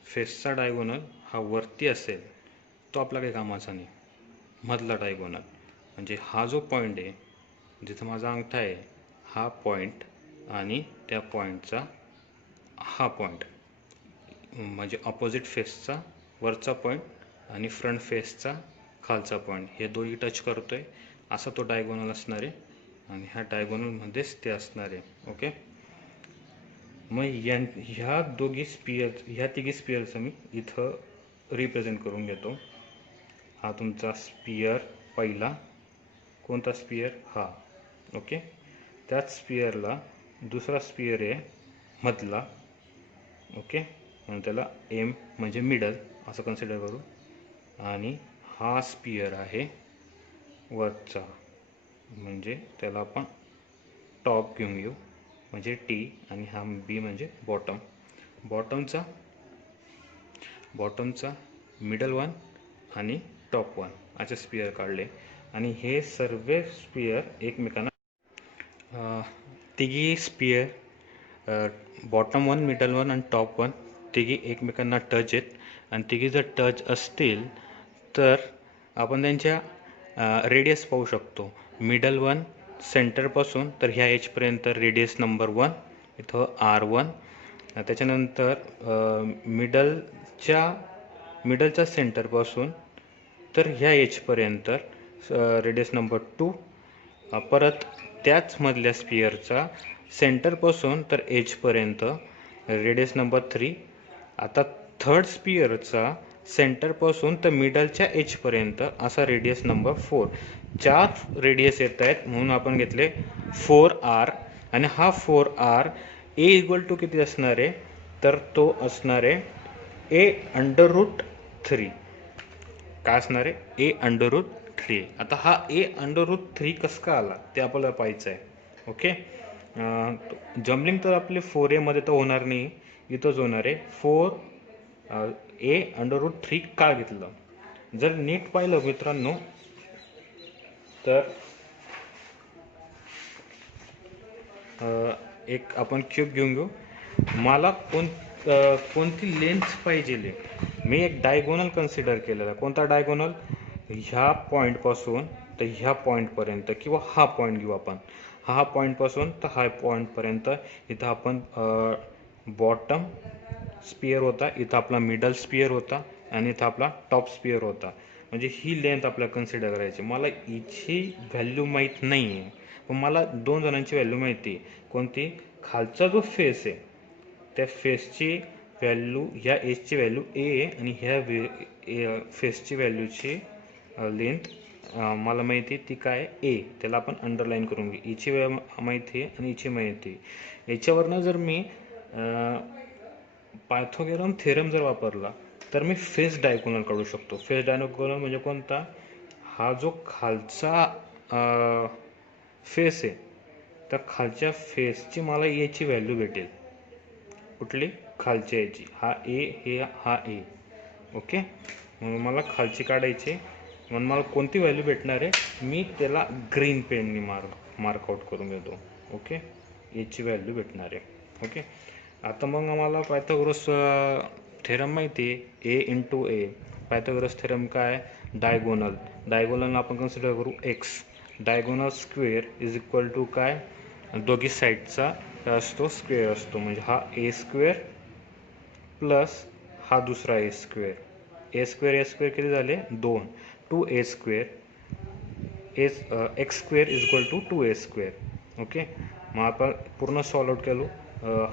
फेसचा डायगोनल हा वरती असेल तो आपला काही कामाचा नाही. मधला डायगोनल म्हणजे हा जो पॉईंट आहे, जिथं माझा अंगठा आहे, हा पॉईंट आणि त्या पॉईंटचा हा पॉईंट, म्हणजे ऑपोजिट फेसचा वरचा पॉईंट आणि फ्रंट फेसचा खालचा पॉईंट, हे दोन्ही टच करतोय असा तो डायगोनल असणार आहे. आणि ह्या डायगोनलमध्येच ते असणार आहे. ओके, मग ह्या तिघी स्पिअरचं मी इथं रिप्रेझेंट करून घेतो. हा तुमचा स्पिअर पहिला, कोणता स्पिअर, हा. ओके, त्याच स्पिअरला दुसरा स्पिअर आहे मधला. ओके, म्हणून त्याला एम म्हणजे मिडल असं कन्सिडर करू. आणि हा स्पिअर आहे वरचा, म्हणजे त्याला आपण टॉप घेऊन घेऊ, म्हणजे टी. आणि हा बी म्हणजे बॉटम. बॉटमचा मिडल वन आणि टॉप वन असे स्पिअर काढले. आणि हे सर्व स्पिअर एकमेकांना, तिघी sphere bottom one, middle one आणि टॉप वन तिघी एकमेकांना टच आहेत. आणि तिघी जर टच असतील तर आपण त्यांच्या रेडियस पाहू शकतो. मिडल वन सेंटरपासून तर ह्या एजपर्यंत रेडियस नंबर 1, इथं R1. त्याच्यानंतर मिडलच्या सेंटरपासून तर ह्या एजपर्यंत रेडियस नंबर 2. परत त्याच मधल्या स्पिअरचा सेंटरपासून तर एजपर्यंत रेडियस नंबर 3. आता थर्ड स्पिअरचा सेंटरपासून तर मिडलच्या एजपर्यंत असा रेडियस नंबर 4. 4 रेडियस येत आहेत, म्हणून आपण घेतले 4R. आणि हा 4R ए इक्वल टू किती असणार आहे, तर तो असणार आहे A√3. काय असणार आहे, A√3. आता हा A√3 कसं का आला ते आपल्याला पाहायचं आहे. ओके, जम्बलिंग तर आपली 4A मध्ये तर होणार नाही, इथंच होणार आहे. A√3 का घेतलं, जर नीट पाहिलं मित्रांनो तर एक आपण क्यूब घेऊन घेऊ. मला कोणती लेंथ पाहिजे, मी एक डायगोनल कन्सिडर केलेला. कोणता डायगोनल, ह्या पॉईंटपासून तर ह्या पॉईंटपर्यंत, किंवा हा पॉईंट घेऊ आपण, हा पॉईंटपासून तर हा पॉईंटपर्यंत. इथं आपण बॉटम स्पिअर होता, इथं आपला मिडल स्पिअर होता आणि इथं आपला टॉप स्पिअर होता. म्हणजे ही लेंथ आपल्याला कन्सिडर करायची. मला हिची व्हॅल्यू माहीत नाही आहे, पण मला 2 जणांची व्हॅल्यू माहिती आहे. कोणती, खालचा जो फेस आहे त्या फेसची व्हॅल्यू, ह्या एजची व्हॅल्यू ए आहे, आणि ह्या फेसची व्हॅल्यूची लेंथ मला माहिती आहे ती काय ए. त्याला आपण अंडरलाईन करून घे. हिची माहिती आहे आणि हिची माहिती आहे. याच्यावरनं जर मी पायथागोरस थेरम जर वापरला तर मी फेस डायगोनल काढू शकतो. फेस डायगोनल म्हणजे कोणता, हा जो खालचा फेस आहे त्या खालच्या फेसची मला याची व्हॅल्यू भेटेल. कुठली, खालच्या याची, हा ए, हा ए. ओके, मग मला खालची काढायची, मग मला कोणती व्हॅल्यू भेटणार आहे, मी त्याला ग्रीन पेननी मार्कआउट करून घेतो. ओके, याची व्हॅल्यू भेटणार आहे. ओके, आता मग आम्हाला पायथागोरस थेरम माहिती आहे, A into A. Pythagoras theorem काय, डायगोनल आपण कन्सिडर करू X. Diagonal square is equal to काय, दोघी साईडचा काय असतो, स्क्वेअर असतो. म्हणजे हा ए स्क्वेअर प्लस हा दुसरा ए स्क्वेअर. ए स्क्वेअर किती झाले, 2. 2A square, X square is equal to 2A square. Okay, मग आपण पूर्ण सॉल्व आउट केलो.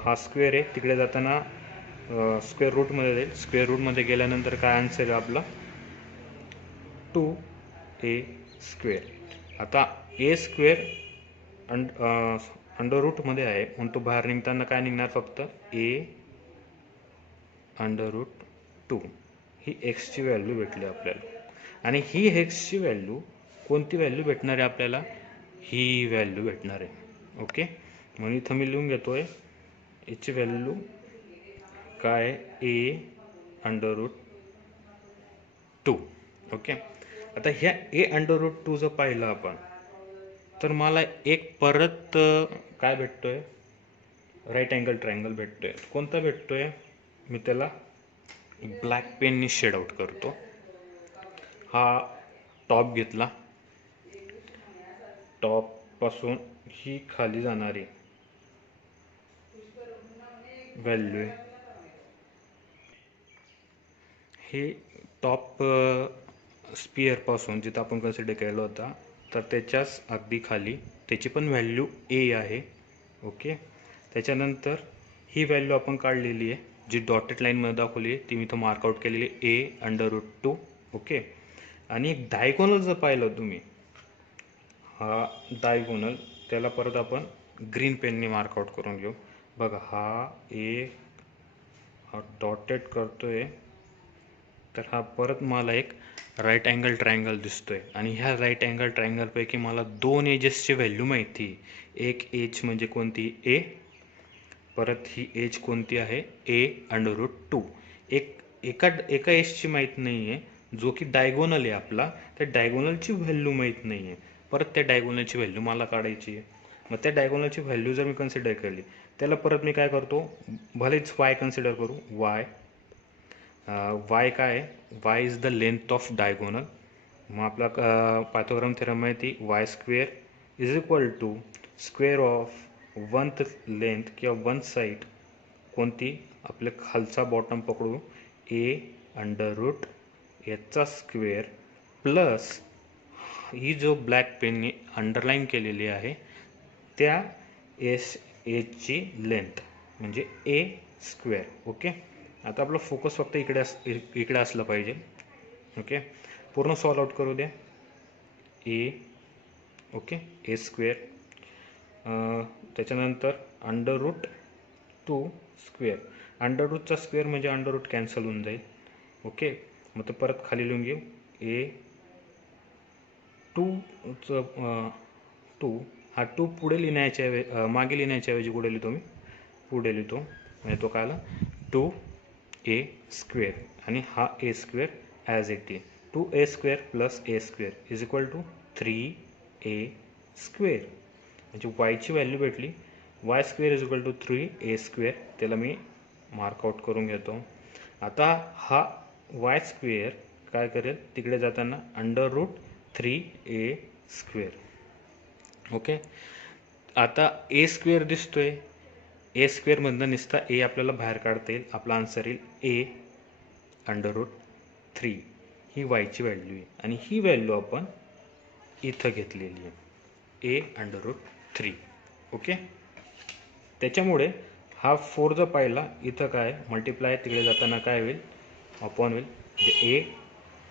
हा स्क्वेअर आहे, तिकडे जाताना स्क्वेअर रूटमध्ये जाईल. स्क्वेअर रूटमध्ये गेल्यानंतर काय आन्सर आहे आपला, 2A स्क्वेअर. आता ए स्क्वेअर अंडर रूटमध्ये आहे, म्हणून तो बाहेर निघताना काय निघणार, फक्त A अंडर रूट 2 ही एक्सची व्हॅल्यू भेटली आपल्याला. आणि ही एक्सची व्हॅल्यू कोणती व्हॅल्यू भेटणार आहे आपल्याला? ही व्हॅल्यू भेटणार आहे. ओके, म्हणून इथं मी लिहून घेतो आहे याची व्हॅल्यू काय? ए अंडर रूट 2. ओके, आता ह्या ए अंडर रूट 2 जर पाहिलं आपण तर मला एक परत काय भेटतोय? राईट अँगल ट्रायंगल भेटतोय. कोणता भेटतोय? मी त्याला ब्लॅक पेननी शेड आउट करतो. हा टॉप घेतला, टॉपपासून ही खाली जाणारी व्हॅल्यू आहे. हे टॉप स्पिअरपासून जिथं आपण कन्सिडर केलं होता तर त्याच्याच अगदी खाली त्याची पण व्हॅल्यू ए आहे. ओके, त्याच्यानंतर ही व्हॅल्यू आपण काढलेली आहे जी डॉटेड लाईनमध्ये दाखवली आहे ती मी इथं मार्कआउट केलेली आहे ए अंडर रूट 2. ओके, आणि डायगोनल जर पाहिलं तुम्ही, हा डायगोनल त्याला परत आपण ग्रीन पेनने मार्कआउट करून घेऊ. बघा, हा ए हा डॉटेड करतोय तर हा परत मला एक राईट अँगल ट्रायंगल दिसतोय. आणि ह्या राईट अँगल ट्रायंगलपैकी मला दोन एजेसची व्हॅल्यू माहिती. एक एज म्हणजे कोणती? ए. परत ही एज कोणती आहे? ए अंडर रूट 2. एका एजची माहीत नाही आहे जो की डायगोनल आहे आपला, त्या डायगोनलची व्हॅल्यू माहीत नाही आहे. परत त्या डायगोनलची व्हॅल्यू मला काढायची आहे. मग त्या डायगोनलची व्हॅल्यू जर मी कन्सिडर केली त्याला परत मी काय करतो? भलेच वाय कन्सिडर करू. वाय काय आहे? Y is the length of diagonal. मग आपला पायथागोरम थेरम माहिती, Y square is equal to square of one length किंवा वन साईड कोणती? आपले खालचा बॉटम पकडू, ए अंडर रूट याचा स्क्वेअर प्लस ही जो ब्लॅक पेनने अंडरलाईन केलेली आहे त्या एजची लेंथ म्हणजे ए स्क्वेअर. ओके, आता आपला फोकस फक्त इकडे असलं पाहिजे. ओके, पूर्ण सॉल्व आउट करू द्या. ए, ओके, ए स्क्वेअर, त्याच्यानंतर अंडर रूट 2 स्क्वेअर. अंडर रूटचा स्क्वेअर म्हणजे अंडर रूट कॅन्सल होऊन जाईल. ओके, मग ते परत खाली लिहून घेऊ. ए 2 हा 2 पुढे लिहिण्याच्या मागे लिहिण्याच्या ऐवजी कुठे लिहितो मी? पुढे लिहितो. म्हणजे तो काय आला? 2 ए स्क्वेअर आणि हा a square as it is. 2a square plus A square is equal to 3a square. म्हणजे वायची व्हॅल्यू भेटली y square is equal to 3a square. त्याला मी मार्कआउट करून घेतो. आता हा वाय स्क्वेअर काय करेल? तिकडे जाताना under route 3a square. Okay, आता ए स्क्वेअर दिसतोय. ए स्क्वेअरमधनं नुसता ए आपल्याला बाहेर काढता येईल. आपला आन्सर येईल ए अंडर रूट 3. ही वायची व्हॅल्यू आहे आणि ही व्हॅल्यू आपण इथं घेतलेली आहे ए अंडर रूट 3. ओके, त्याच्यामुळे हा 4 जर पाहिला इथं काय मल्टिप्लाय तिकडे जाताना काय होईल? अपॉन होईल. म्हणजे ए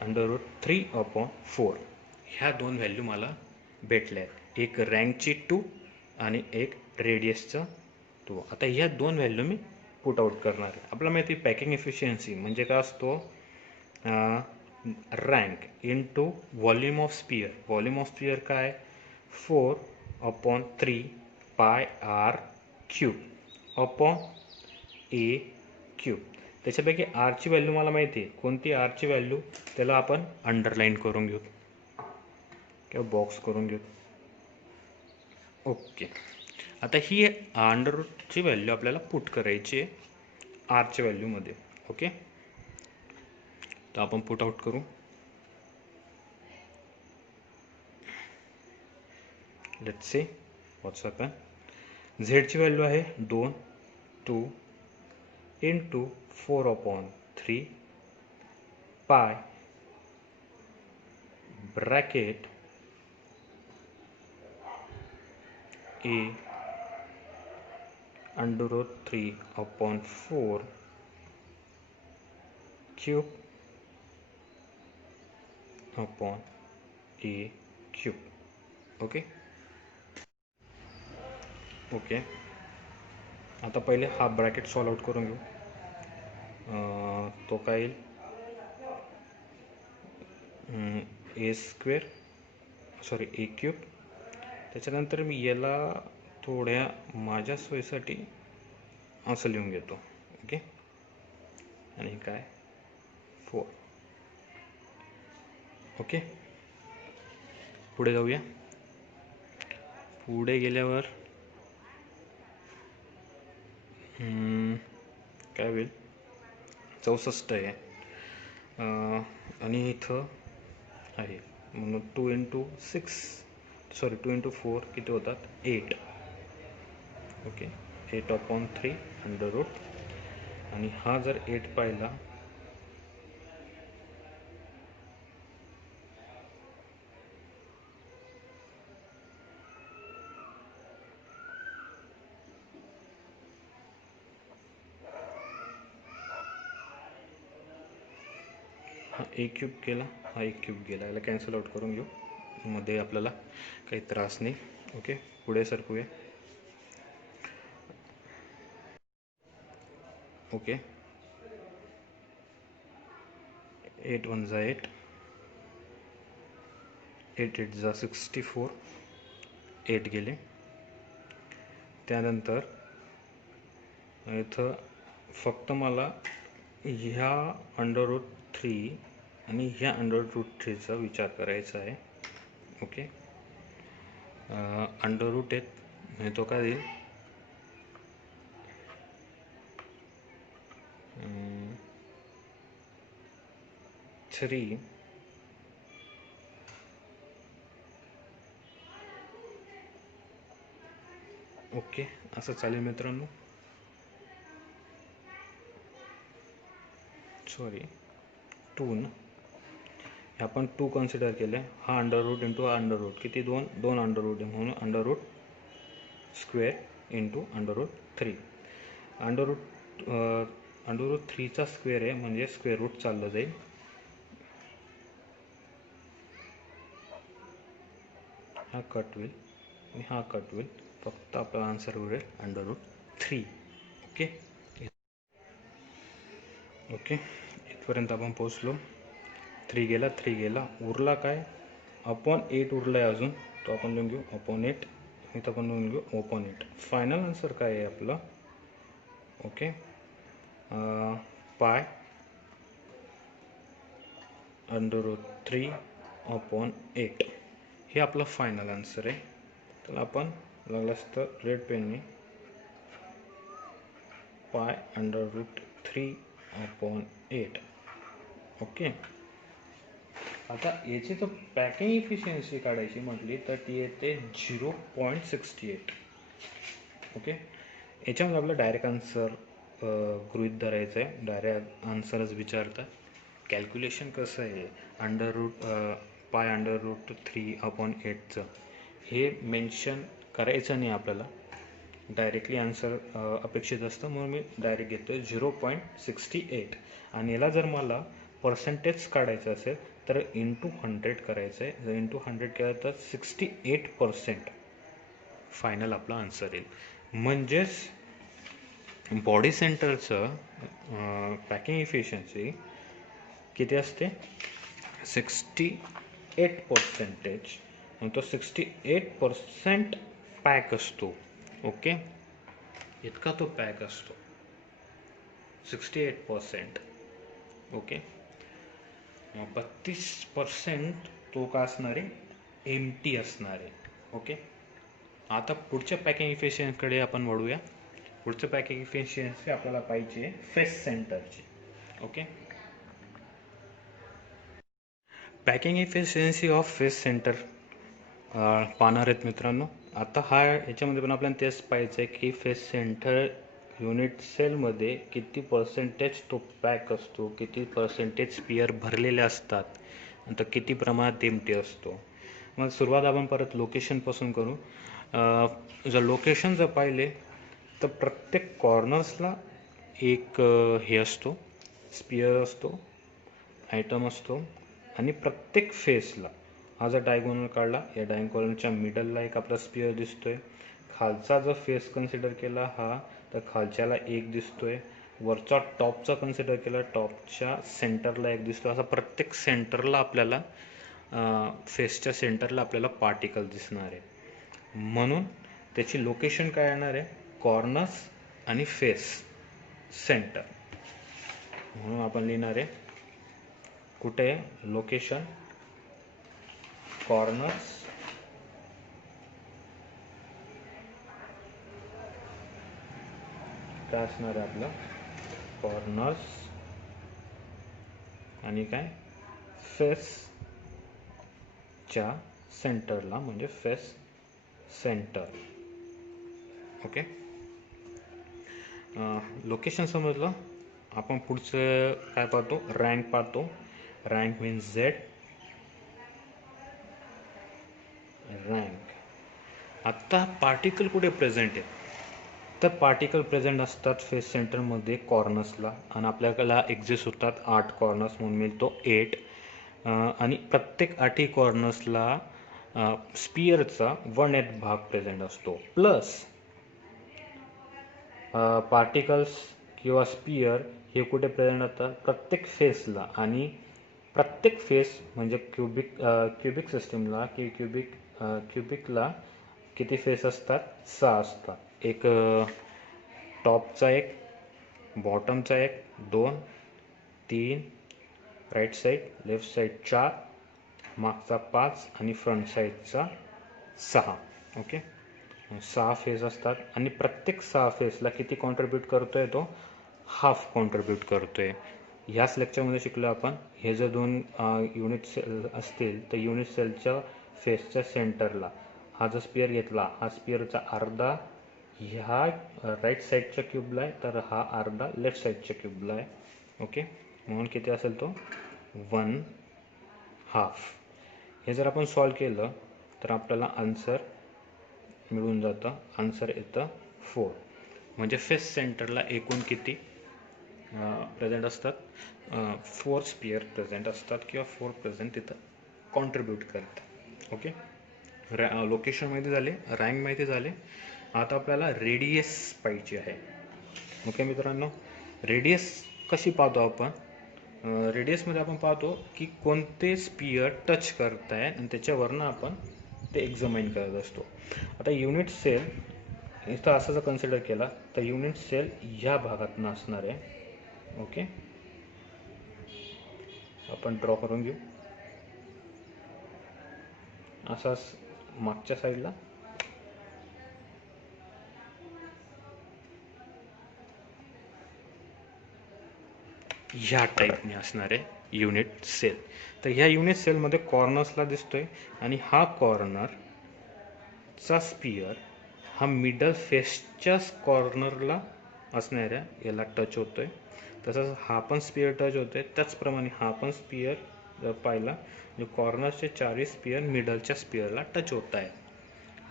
अंडर रूट 3 अपॉन 4. ह्या दोन व्हॅल्यू मला भेटल्या आहेत, एक रँकची 2 आणि एक रेडियसचं 2. आता ह्या दोन व्हॅल्यू मी पुट आउट करणार आहे. आपल्याला माहिती आहे पॅकिंग एफिशियन्सी म्हणजे काय असतो? Rank into volume of sphere. Volume of sphere काय? 4/3 पाय आर क्यूब अपॉन ए क्यूब. त्याच्यापैकी आरची व्हॅल्यू मला माहिती आहे. कोणती आरची व्हॅल्यू? त्याला आपण अंडरलाईन करून घेऊ किंवा बॉक्स करून घेऊ. ओके, आता ही अंडर रूटची व्हॅल्यू आपल्याला पुट करायची आहे आरच्या व्हॅल्यूमध्ये. ओके, तर आपण पुट आउट करू. Let's say what's happen. झेडची व्हॅल्यू आहे 2 into 4/3 pi bracket a under root 3/4 cube upon A cube. Okay, okay, आता पहिले हा ब्रॅकेट सॉल्व आउट करून घेऊ. तो काय येईल ए स्क्वेअर सॉरी ए क्यूब. त्याच्यानंतर मी याला थोड्या माझ्या सोयीसाठी असं लिहून घेतो. ओके, आणि काय 4. ओके, पुढे जाऊया. पुढे गेल्यावर काय होईल 64 आहे आणि इथं आहे म्हणून 2 × 4 किती होतात 8. Okay, 8/3 under root. आणि हा जर 8 पाहिला हा ए क्यूब गेला, हा ए क्यूब गेला, याला कॅन्सल आउट करून घेऊ, मध्ये आपल्याला काही त्रास नाही. ओके, पुढे सरकूया. ओके, 8 × 1 = 8, 8 × 8 = 64, 8 गेले. त्यानंतर इथं फक्त मला ह्या √3 आणि ह्या √3चा विचार करायचा आहे. ओके, अंडर रूट आहेत म्हणजे तो काय देईल 3. ओके, असं चालेल मित्रांनो. सॉरी 2 आपण 2 कन्सिडर केले. हा under root into under root किती 2 अंडर रूट आहे म्हणून under root square into √3. Under root 3चा स्क्वेअर आहे म्हणजे स्क्वेअर रूट चाललं जाईल. हा कट होईल आणि हा कट होईल. फक्त आपला आन्सर होईल √3. ओके ओके, इथपर्यंत आपण पोचलो. 3 गेला, उरला काय /8 उरला आहे अजून, तो आपण लिहून घेऊ /8. इथं आपण लिहून घेऊ /8. फायनल आन्सर काय आहे आपलं. ओके, पाय √3/8 हे आपलं फायनल आन्सर आहे. तर आपण लागलाच तर रेड पेनने पाय √3/8. ओके, आता याची जर पॅकिंग इफिशियन्सी काढायची म्हटली तर ती येते 0.68. ओके, याच्यामध्ये आपलं डायरेक्ट आन्सर गृहीत धरायचं आहे. डायरेक्ट आन्सरच विचारतात. कॅल्क्युलेशन कसं आहे पाय √3/8चं हे मेन्शन करायचं नाही आपल्याला. डायरेक्टली आन्सर अपेक्षित असतं म्हणून मी डायरेक्ट घेतो 0.68. आणि याला जर मला पर्सेंटेज काढायचं असेल तर इंटू 100 करायचं आहे. जर इंटू 100 केलं तर 68% फायनल आपला आन्सर येईल. म्हणजेच बॉडी सेंटरचं पॅकिंग इफिशियन्सी किती असते 68%. आणि तो 68% पॅक असतो. ओके, इतका तो पॅक असतो 68%. ओके, 32% तो का असणार आहे एम्प्टी असणार आहे. ओके, आता पुढच्या पॅकिंग इफिशियन्सीकडे आपण वळूया. पुढचं पॅकिंग इफिशियन्सी आपल्याला पाहिजे फेस सेंटरची. Okay, packing efficiency of face centre पाहणार आहेत मित्रांनो. आता याच्यामध्ये पण आपल्याला तेच पाहिजे आहे की फेस सेंटर युनिट सेलमध्ये किती पर्सेंटेज तो पॅक असतो, किती पर्सेंटेज स्पियर भरलेले असतात, नंतर किती प्रमाणात एम्प्टी असतो. मग सुरुवात आपण परत लोकेशनपासून करू. जर लोकेशन जर पाहिले तर प्रत्येक कॉर्नर्सला एक हे असतो स्पियर असतो, आयटम असतो. आणि प्रत्येक फेसला हा जर डायगोनल काढला, या डायगोनलच्या मिडलला एक आपला स्पियर दिसतोय. खालचा जर फेस कन्सिडर केला हा तर खालच्याला एक दिसतोय वरचा टॉपचा कन्सिडर केला, टॉपच्या सेंटरला एक दिसतो, असा प्रत्येक सेंटरला आपल्याला फेसच्या सेंटरला आपल्याला पार्टिकल दिसणार आहे. म्हणून त्याची लोकेशन काय येणार आहे, कॉर्नर्स आणि फेस सेंटर. म्हणून आपण लिहिणार आहे कुठे लोकेशन कॉर्नर्स काय असणार आहे आपलं, कॉर्नर्स आणि काय फेसच्या सेंटरला, म्हणजे फेस सेंटर. ओके, लोकेशन समजलं. आपण पुढचं काय पाहतो, रँक पाहतो. Rank means Z. रँक. आता पार्टिकल कुठे प्रेझेंट आहे, तर पार्टिकल प्रेझेंट असतात फेस सेंटरमध्ये कॉर्नर्सला, आणि आपल्याला एक्झिस्ट होतात 8 कॉर्नर्स, म्हणून मिळतो 8. आणि प्रत्येक 8 कॉर्नर्सला स्पियरचा 1/8 भाग प्रेझेंट असतो. प्लस पार्टिकल्स किंवा स्पियर हे कुठे प्रेझेंट असतात, प्रत्येक फेसला. आणि प्रत्येक फेस म्हणजे क्युबिक सिस्टीमला की क्युबिकला किती फेस असतात, 6 असतात. एक टॉपचा, एक बॉटमचा, एक 2 3 राईट साईड लेफ्ट साईड 4, मागचा 5 आणि फ्रंट साईडचा 6. ओके, 6 फेस असतात. आणि प्रत्येक 6 फेसला किती कॉन्ट्रीब्यूट करतोय, तो हाफ कॉन्ट्रीब्यूट करतोय. ह्याच लेक्चरमध्ये शिकलो आपण, हे जर 2 युनिट सेल असतील तर युनिट सेलच्या फेसच्या सेंटरला हा जर स्पियर घेतला, हा स्पियरचा अर्धा ह्या राईट साईडच्या क्यूबला आहे, तर हा अर्धा लेफ्ट साईडच्या क्यूबला आहे. ओके, म्हणून किती असेल तो 1/2. हे जर आपण सॉल्व केलं तर आपल्याला आन्सर मिळून जातं. आन्सर येतं 4. म्हणजे फेस सेंटरला एकूण किती प्रेझेंट असतात, 4 स्पियर प्रेझेंट असतात, किंवा 4 प्रेझेंट तिथं कॉन्ट्रीब्यूट करतात. ओके, लोकेशन माहिती झाले, रँक माहिती झाले. आता आपल्याला रेडियस पाहिजे आहे. ओके मित्रांनो, रेडियस कशी पाहतो आपण, रेडियसमध्ये आपण पाहतो की कोणते स्पियर टच करत आहे, आणि त्याच्यावरनं आपण ते एक्झामाइन करत असतो. आता युनिट सेल इथं असं जर कन्सिडर केला तर युनिट सेल ह्या भागातनं असणार आहे. ओके, आपण ड्रॉ करून घेऊ असाच मागच्या साईडला. ह्या टाईपने असणार आहे युनिट सेल. तर ह्या युनिट सेलमध्ये कॉर्नर्सला दिसतोय, आणि हा कॉर्नरचा स्पियर हा मिडल फेसच्या कॉर्नरला असणाऱ्या याला टच होतोय. तसंच हा पण स्पियर टच होतोय. त्याचप्रमाणे हा पण स्पियर पाहिला म्हणजे कॉर्नरचे 4 स्पियर मिडलच्या स्पियरला टच होत आहे.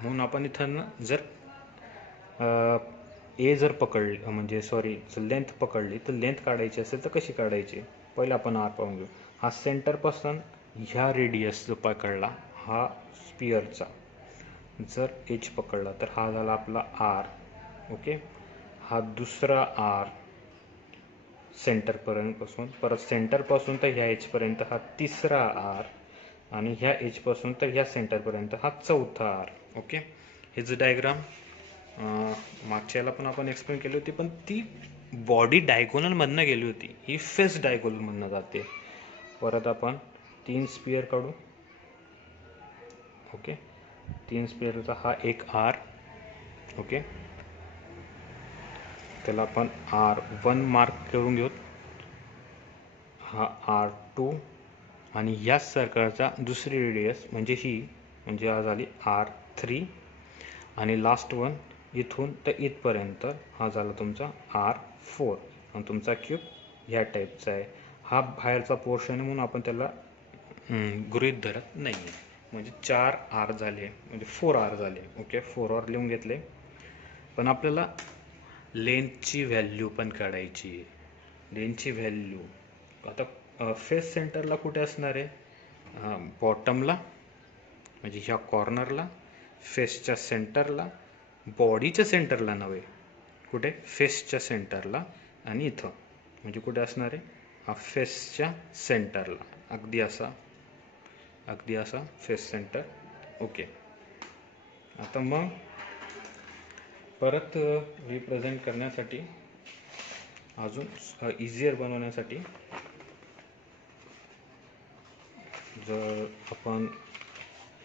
म्हणून आपण इथं जर ए जर पकडली, म्हणजे सॉरी लेंथ पकडली, तर लेंथ काढायची असेल तर कशी काढायची, पहिले आपण आर पाहून घेऊ. हा सेंटरपासून ह्या रेडियस जो पकडला हा स्पियरचा, जर एच पकडला तर हा झाला आपला आर. ओके, हा दुसरा आर सेंटरपर्यंतपासून, परत सेंटरपासून तर ह्या एचपर्यंत हा तिसरा आर, आणि ह्या एचपासून तर ह्या सेंटरपर्यंत हा चौथा आर. ओके, हे जे डायग्राम मागच्या याला पण आपण एक्सप्लेन केली होती, पण ती बॉडी डायगोनलमधनं गेली होती, ही फेस डायगोनलमधनं जाते. परत आपण 3 स्पियर काढू. ओके, 3 स्पियरचा हा एक आर. ओके, त्याला आपण R1 मार्क करून घेऊ, हा R2, आणि ह्या सर्कलचा दुसरी रेडियस म्हणजे ही, म्हणजे हा झाली R3, आणि लास्ट वन इथून तर इथपर्यंत हा झाला तुमचा R4. आणि तुमचा क्यूब ह्या टाईपचा आहे. हा बाहेरचा पोर्शन आहे म्हणून आपण त्याला गृहीत धरत नाही आहे. म्हणजे 4 R झाले, म्हणजे 4 R झाले. ओके, 4 R लिहून घेतले. पण आपल्याला लेंथची व्हॅल्यू पण काढायची आहे. लेंथची व्हॅल्यू आता फेस सेंटरला कुठे असणार आहे, बॉटमला, म्हणजे ह्या कॉर्नरला, फेसच्या सेंटरला, बॉडीच्या सेंटरला नव्हे, कुठे फेसच्या सेंटरला, आणि इथं म्हणजे कुठे असणार आहे, हा फेसच्या सेंटरला, अगदी असा फेस सेंटर. ओके. आता मग परत रिप्रेझेंट करण्यासाठी, अजून इझियर बनवण्यासाठी, जर आपण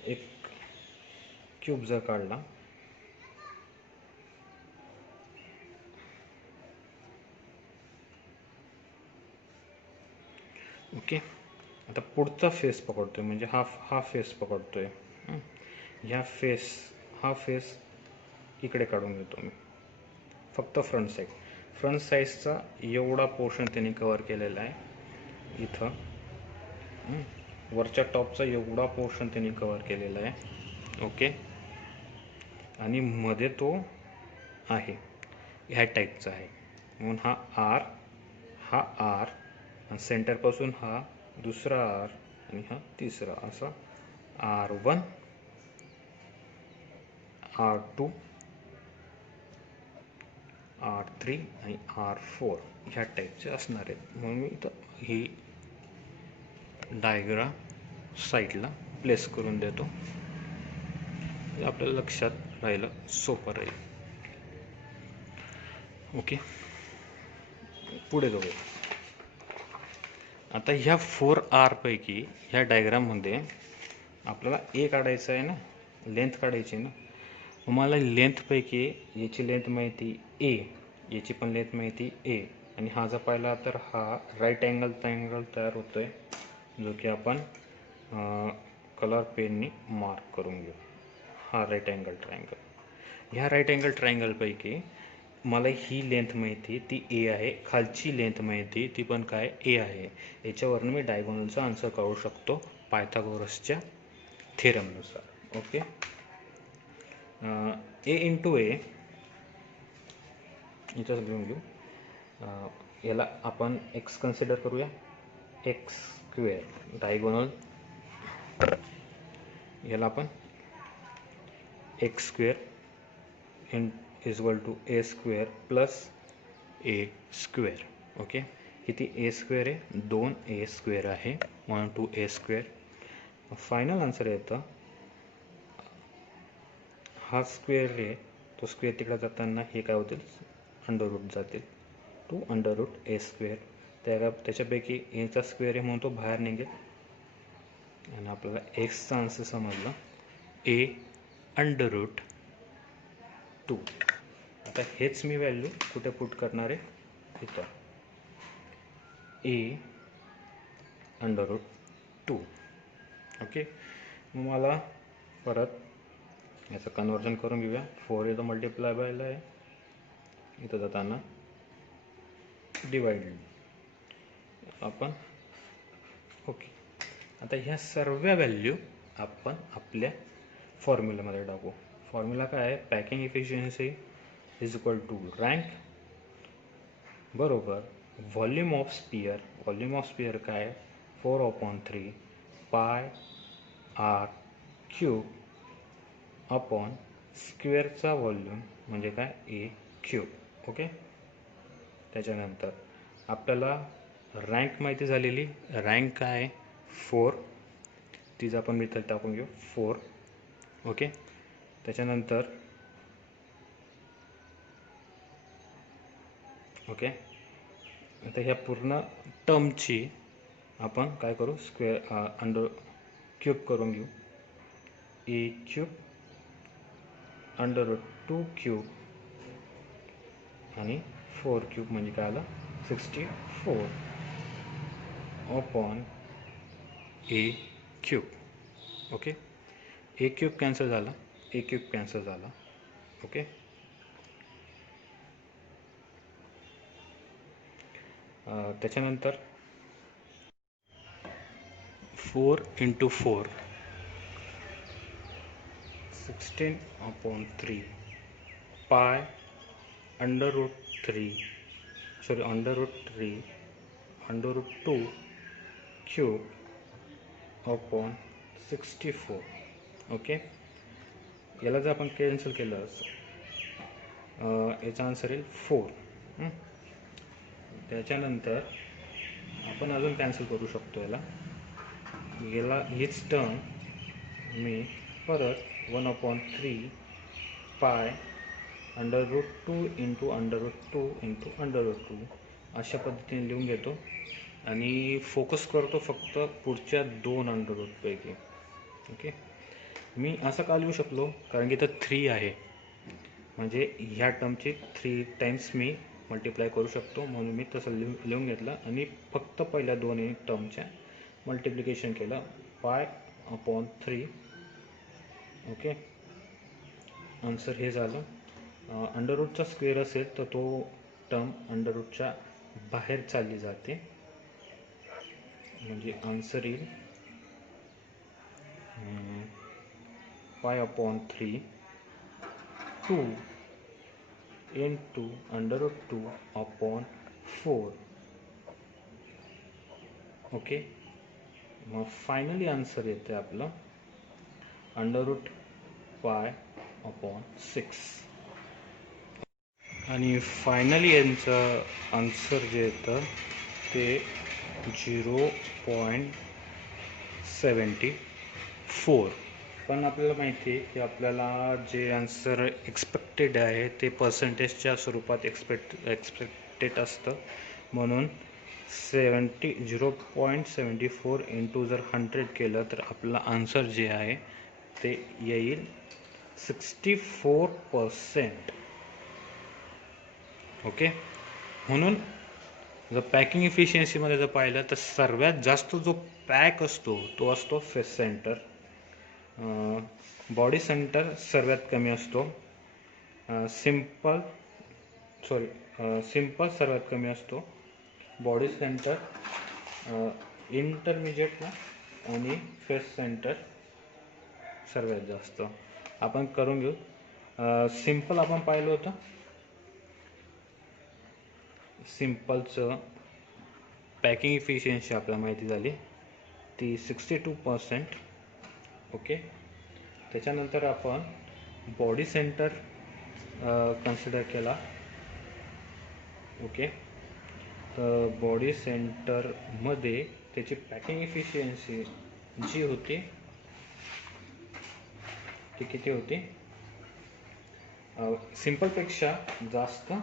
एक क्यूब जर काढला, ओके. आता पुढचा फेस पकडतोय, म्हणजे हा फेस पकडतोय. हा फेस इकडे काढून घेतो मी, फक्त फ्रंट साईडचा एवढा पोर्शन त्यांनी कव्हर केलेला आहे. इथं वरच्या टॉपचा एवढा पोर्शन त्यांनी कव्हर केलेला आहे. ओके. आणि मध्ये तो आहे, ह्या टाईपचा आहे, म्हणून हा आर आणि सेंटरपासून हा दुसरा आर आणि हा तिसरा, असा R1 R2 R3 आणि R4 ह्या टाईपचे असणार आहेत. म्हणून मी इथं ही डायग्राम साईडला प्लेस करून देतो, आपल्याला लक्षात राहायला सोपं राहील. ओके. पुढे जाऊया. आता ह्या 4R पैकी ह्या डायग्राममध्ये आपल्याला ए काढायचं आहे ना, लेंथ काढायची आहे ना. मला लेंथपैकी याची लेंथ माहिती ए, याची पण लेंथ माहिती ए, आणि हा जर पाहिला तर हा राईट अँगल ट्रायंगल तयार होतोय, जो की आपण कलर पेननी मार्क करून घेऊ. हा राईट अँगल ट्रायंगल. ह्या राईट अँगल ट्रायंगलपैकी मला ही लेंथ माहिती, ती ए आहे. खालची लेंथ माहिती, ती पण काय, ए आहे. याच्यावरून मी डायगोनलचा आन्सर काढू शकतो पायथागोरसच्या थेरमनुसार. ओके. ए इंटू ए इथंच घेऊन घेऊ. याला आपण एक्स कन्सिडर करूया. एक्स स्क्वेअर डायगोनल, याला आपण X square equal to A square plus A square. Okay. किती ए स्क्वेअर आहे, 2a स्क्वेअर आहे, म्हणून 2a स्क्वेअर. फायनल आन्सर येतं, हा स्क्वेअर आहे, तो स्क्वेअर तिकडे जाताना हे काय होतील, अंडर रूट जातील, 2 अंडर रूट ए स्क्वेअर. त्याच्यापैकी एचा स्क्वेअर आहे म्हणून तो बाहेर निघेल, आणि आपल्याला एक्सचा आन्सर समजला, ए अंडर रूट 2. आता हेच मी व्हॅल्यू कुठे पुट करणार आहे, इथं, ए अंडर रूट 2. ओके. मग मला परत याचं कन्वर्जन करून घेऊया. 4 इथं मल्टिप्लाय बायला आहे, इथं जाताना डिवाइड आपण. ओके. आता ह्या सर्व व्हॅल्यू आपण आपल्या फॉर्म्युलामध्ये टाकू. फॉर्म्युला काय आहे, packing efficiency is equal to rank बरोबर volume of sphere. Volume of sphere काय, 4/3 पाय आर क्यूब अपॉन स्क्वेअरचा व्हॉल्यूम म्हणजे काय, ए क्यूब. ओके. त्याच्यानंतर आपल्याला रँक माहिती झालेली, रँक काय 4, तीच आपण मी तर टाकून घेऊ 4. ओके. त्याच्यानंतर ओके, आता ह्या पूर्ण टर्मची आपण काय करू, स्क्वेअर अंडर क्यूब करून घेऊ. A cube under root 2 cube आणि 4 क्यूब म्हणजे काय आलं, 64 upon A cube. Okay. A cube cancel झाला, ए क्यूब कॅन्सल झाला. ओके. त्याच्यानंतर 4 into 4 16/3 pi under root 3 under root 2 cube upon 64. Okay. याला जर आपण कॅन्सल केलं, याचा आन्सर येईल 4. त्याच्यानंतर आपण अजून कॅन्सल करू शकतो याला हीच टर्म मी परत 1/3 पाय √2 इंटू √2 इंटू √2 अशा पद्धतीने लिहून घेतो आणि फोकस करतो फक्त पुढच्या 2 अंडररूट पैकी. ओके, मी असं का लिहू शकलो कारण की इथं 3 आहे, म्हणजे ह्या टर्मचे 3 टाइम्स मी मल्टिप्लाय करू शकतो, म्हणून मी तसं लिहून घेतलं आणि फक्त पहिल्या 2 टर्मच्या मल्टिप्लिकेशन केलं π/3. ओके, आन्सर हे झालं. अंडररूटचा स्क्वेअर असेल तर तो टर्म अंडररूटच्या बाहेर चालली जाते, म्हणजे आन्सर येईल π/3 2 इंटू √2/4. ओके, मग फायनली आन्सर येते आपलं √π/6. आणि फायनली यांचं आन्सर जे येतं ते 0.74. पण आपल्याला माहिती आहे की आपल्याला जे आन्सर एक्सपेक्टेड आहे ते पर्सेंटेजच्या स्वरूपात एक्सपेक्टेड असतं, म्हणून 0.74 इंटू जर 100 केलं तर आपलं आन्सर जे आहे ते येईल 64%. ओके, म्हणून जर पॅकिंग इफिशियन्सीमध्ये जर पाहिलं तर सर्वात जास्त जो पॅक असतो तो असतो फेस सेंटर. बॉडी सेंटर सर्वात कमी असतो. सिंपल सर्वात कमी असतो. बॉडी सेंटर इंटरमिजिएटला आणि फेस सेंटर सर्वात जास्त. आपण करून घेऊ. सिंपल आपण पाहिलं होतं. सिंपलचं पॅकिंग इफिशियन्सी आपल्याला माहिती झाली ती 62%. ओके, त्याच्यानंतर आपण बॉडी सेंटर कन्सिडर केला. ओके, तर बॉडी सेंटरमध्ये त्याची पॅकिंग इफिशियन्सी जी होती ती किती होती? सिंपलपेक्षा जास्त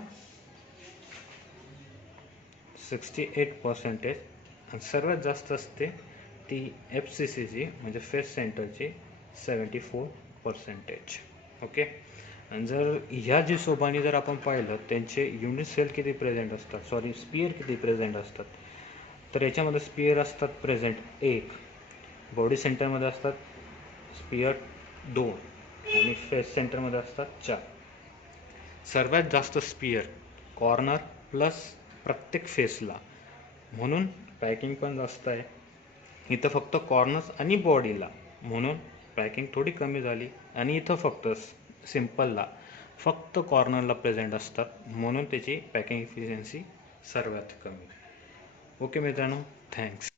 68%. आणि सर्वात जास्त असते ती FCCची म्हणजे फेस सेंटरची 74%. ओके, आणि जर ह्या जी शोभाने जर आपण पाहिलं त्यांचे युनिट सेल किती प्रेझेंट असतात, स्पियर किती प्रेझेंट असतात, तर याच्यामध्ये स्पियर असतात प्रेझेंट 1, बॉडी सेंटरमध्ये असतात स्पियर 2 आणि फेस सेंटरमध्ये असतात 4. सर्वात जास्त स्पियर कॉर्नर प्लस प्रत्येक फेसला, म्हणून पॅकिंग पण जास्त आहे. इथं फक्त कॉर्नर्स आणि बॉडीला, म्हणून पॅकिंग थोडी कमी झाली. आणि इथं फक्त सिंपलला फक्त कॉर्नरला प्रेझेंट असतात, म्हणून त्याची पॅकिंग इफिशियन्सी सर्वात कमी. ओके मित्रांनो, थँक्स.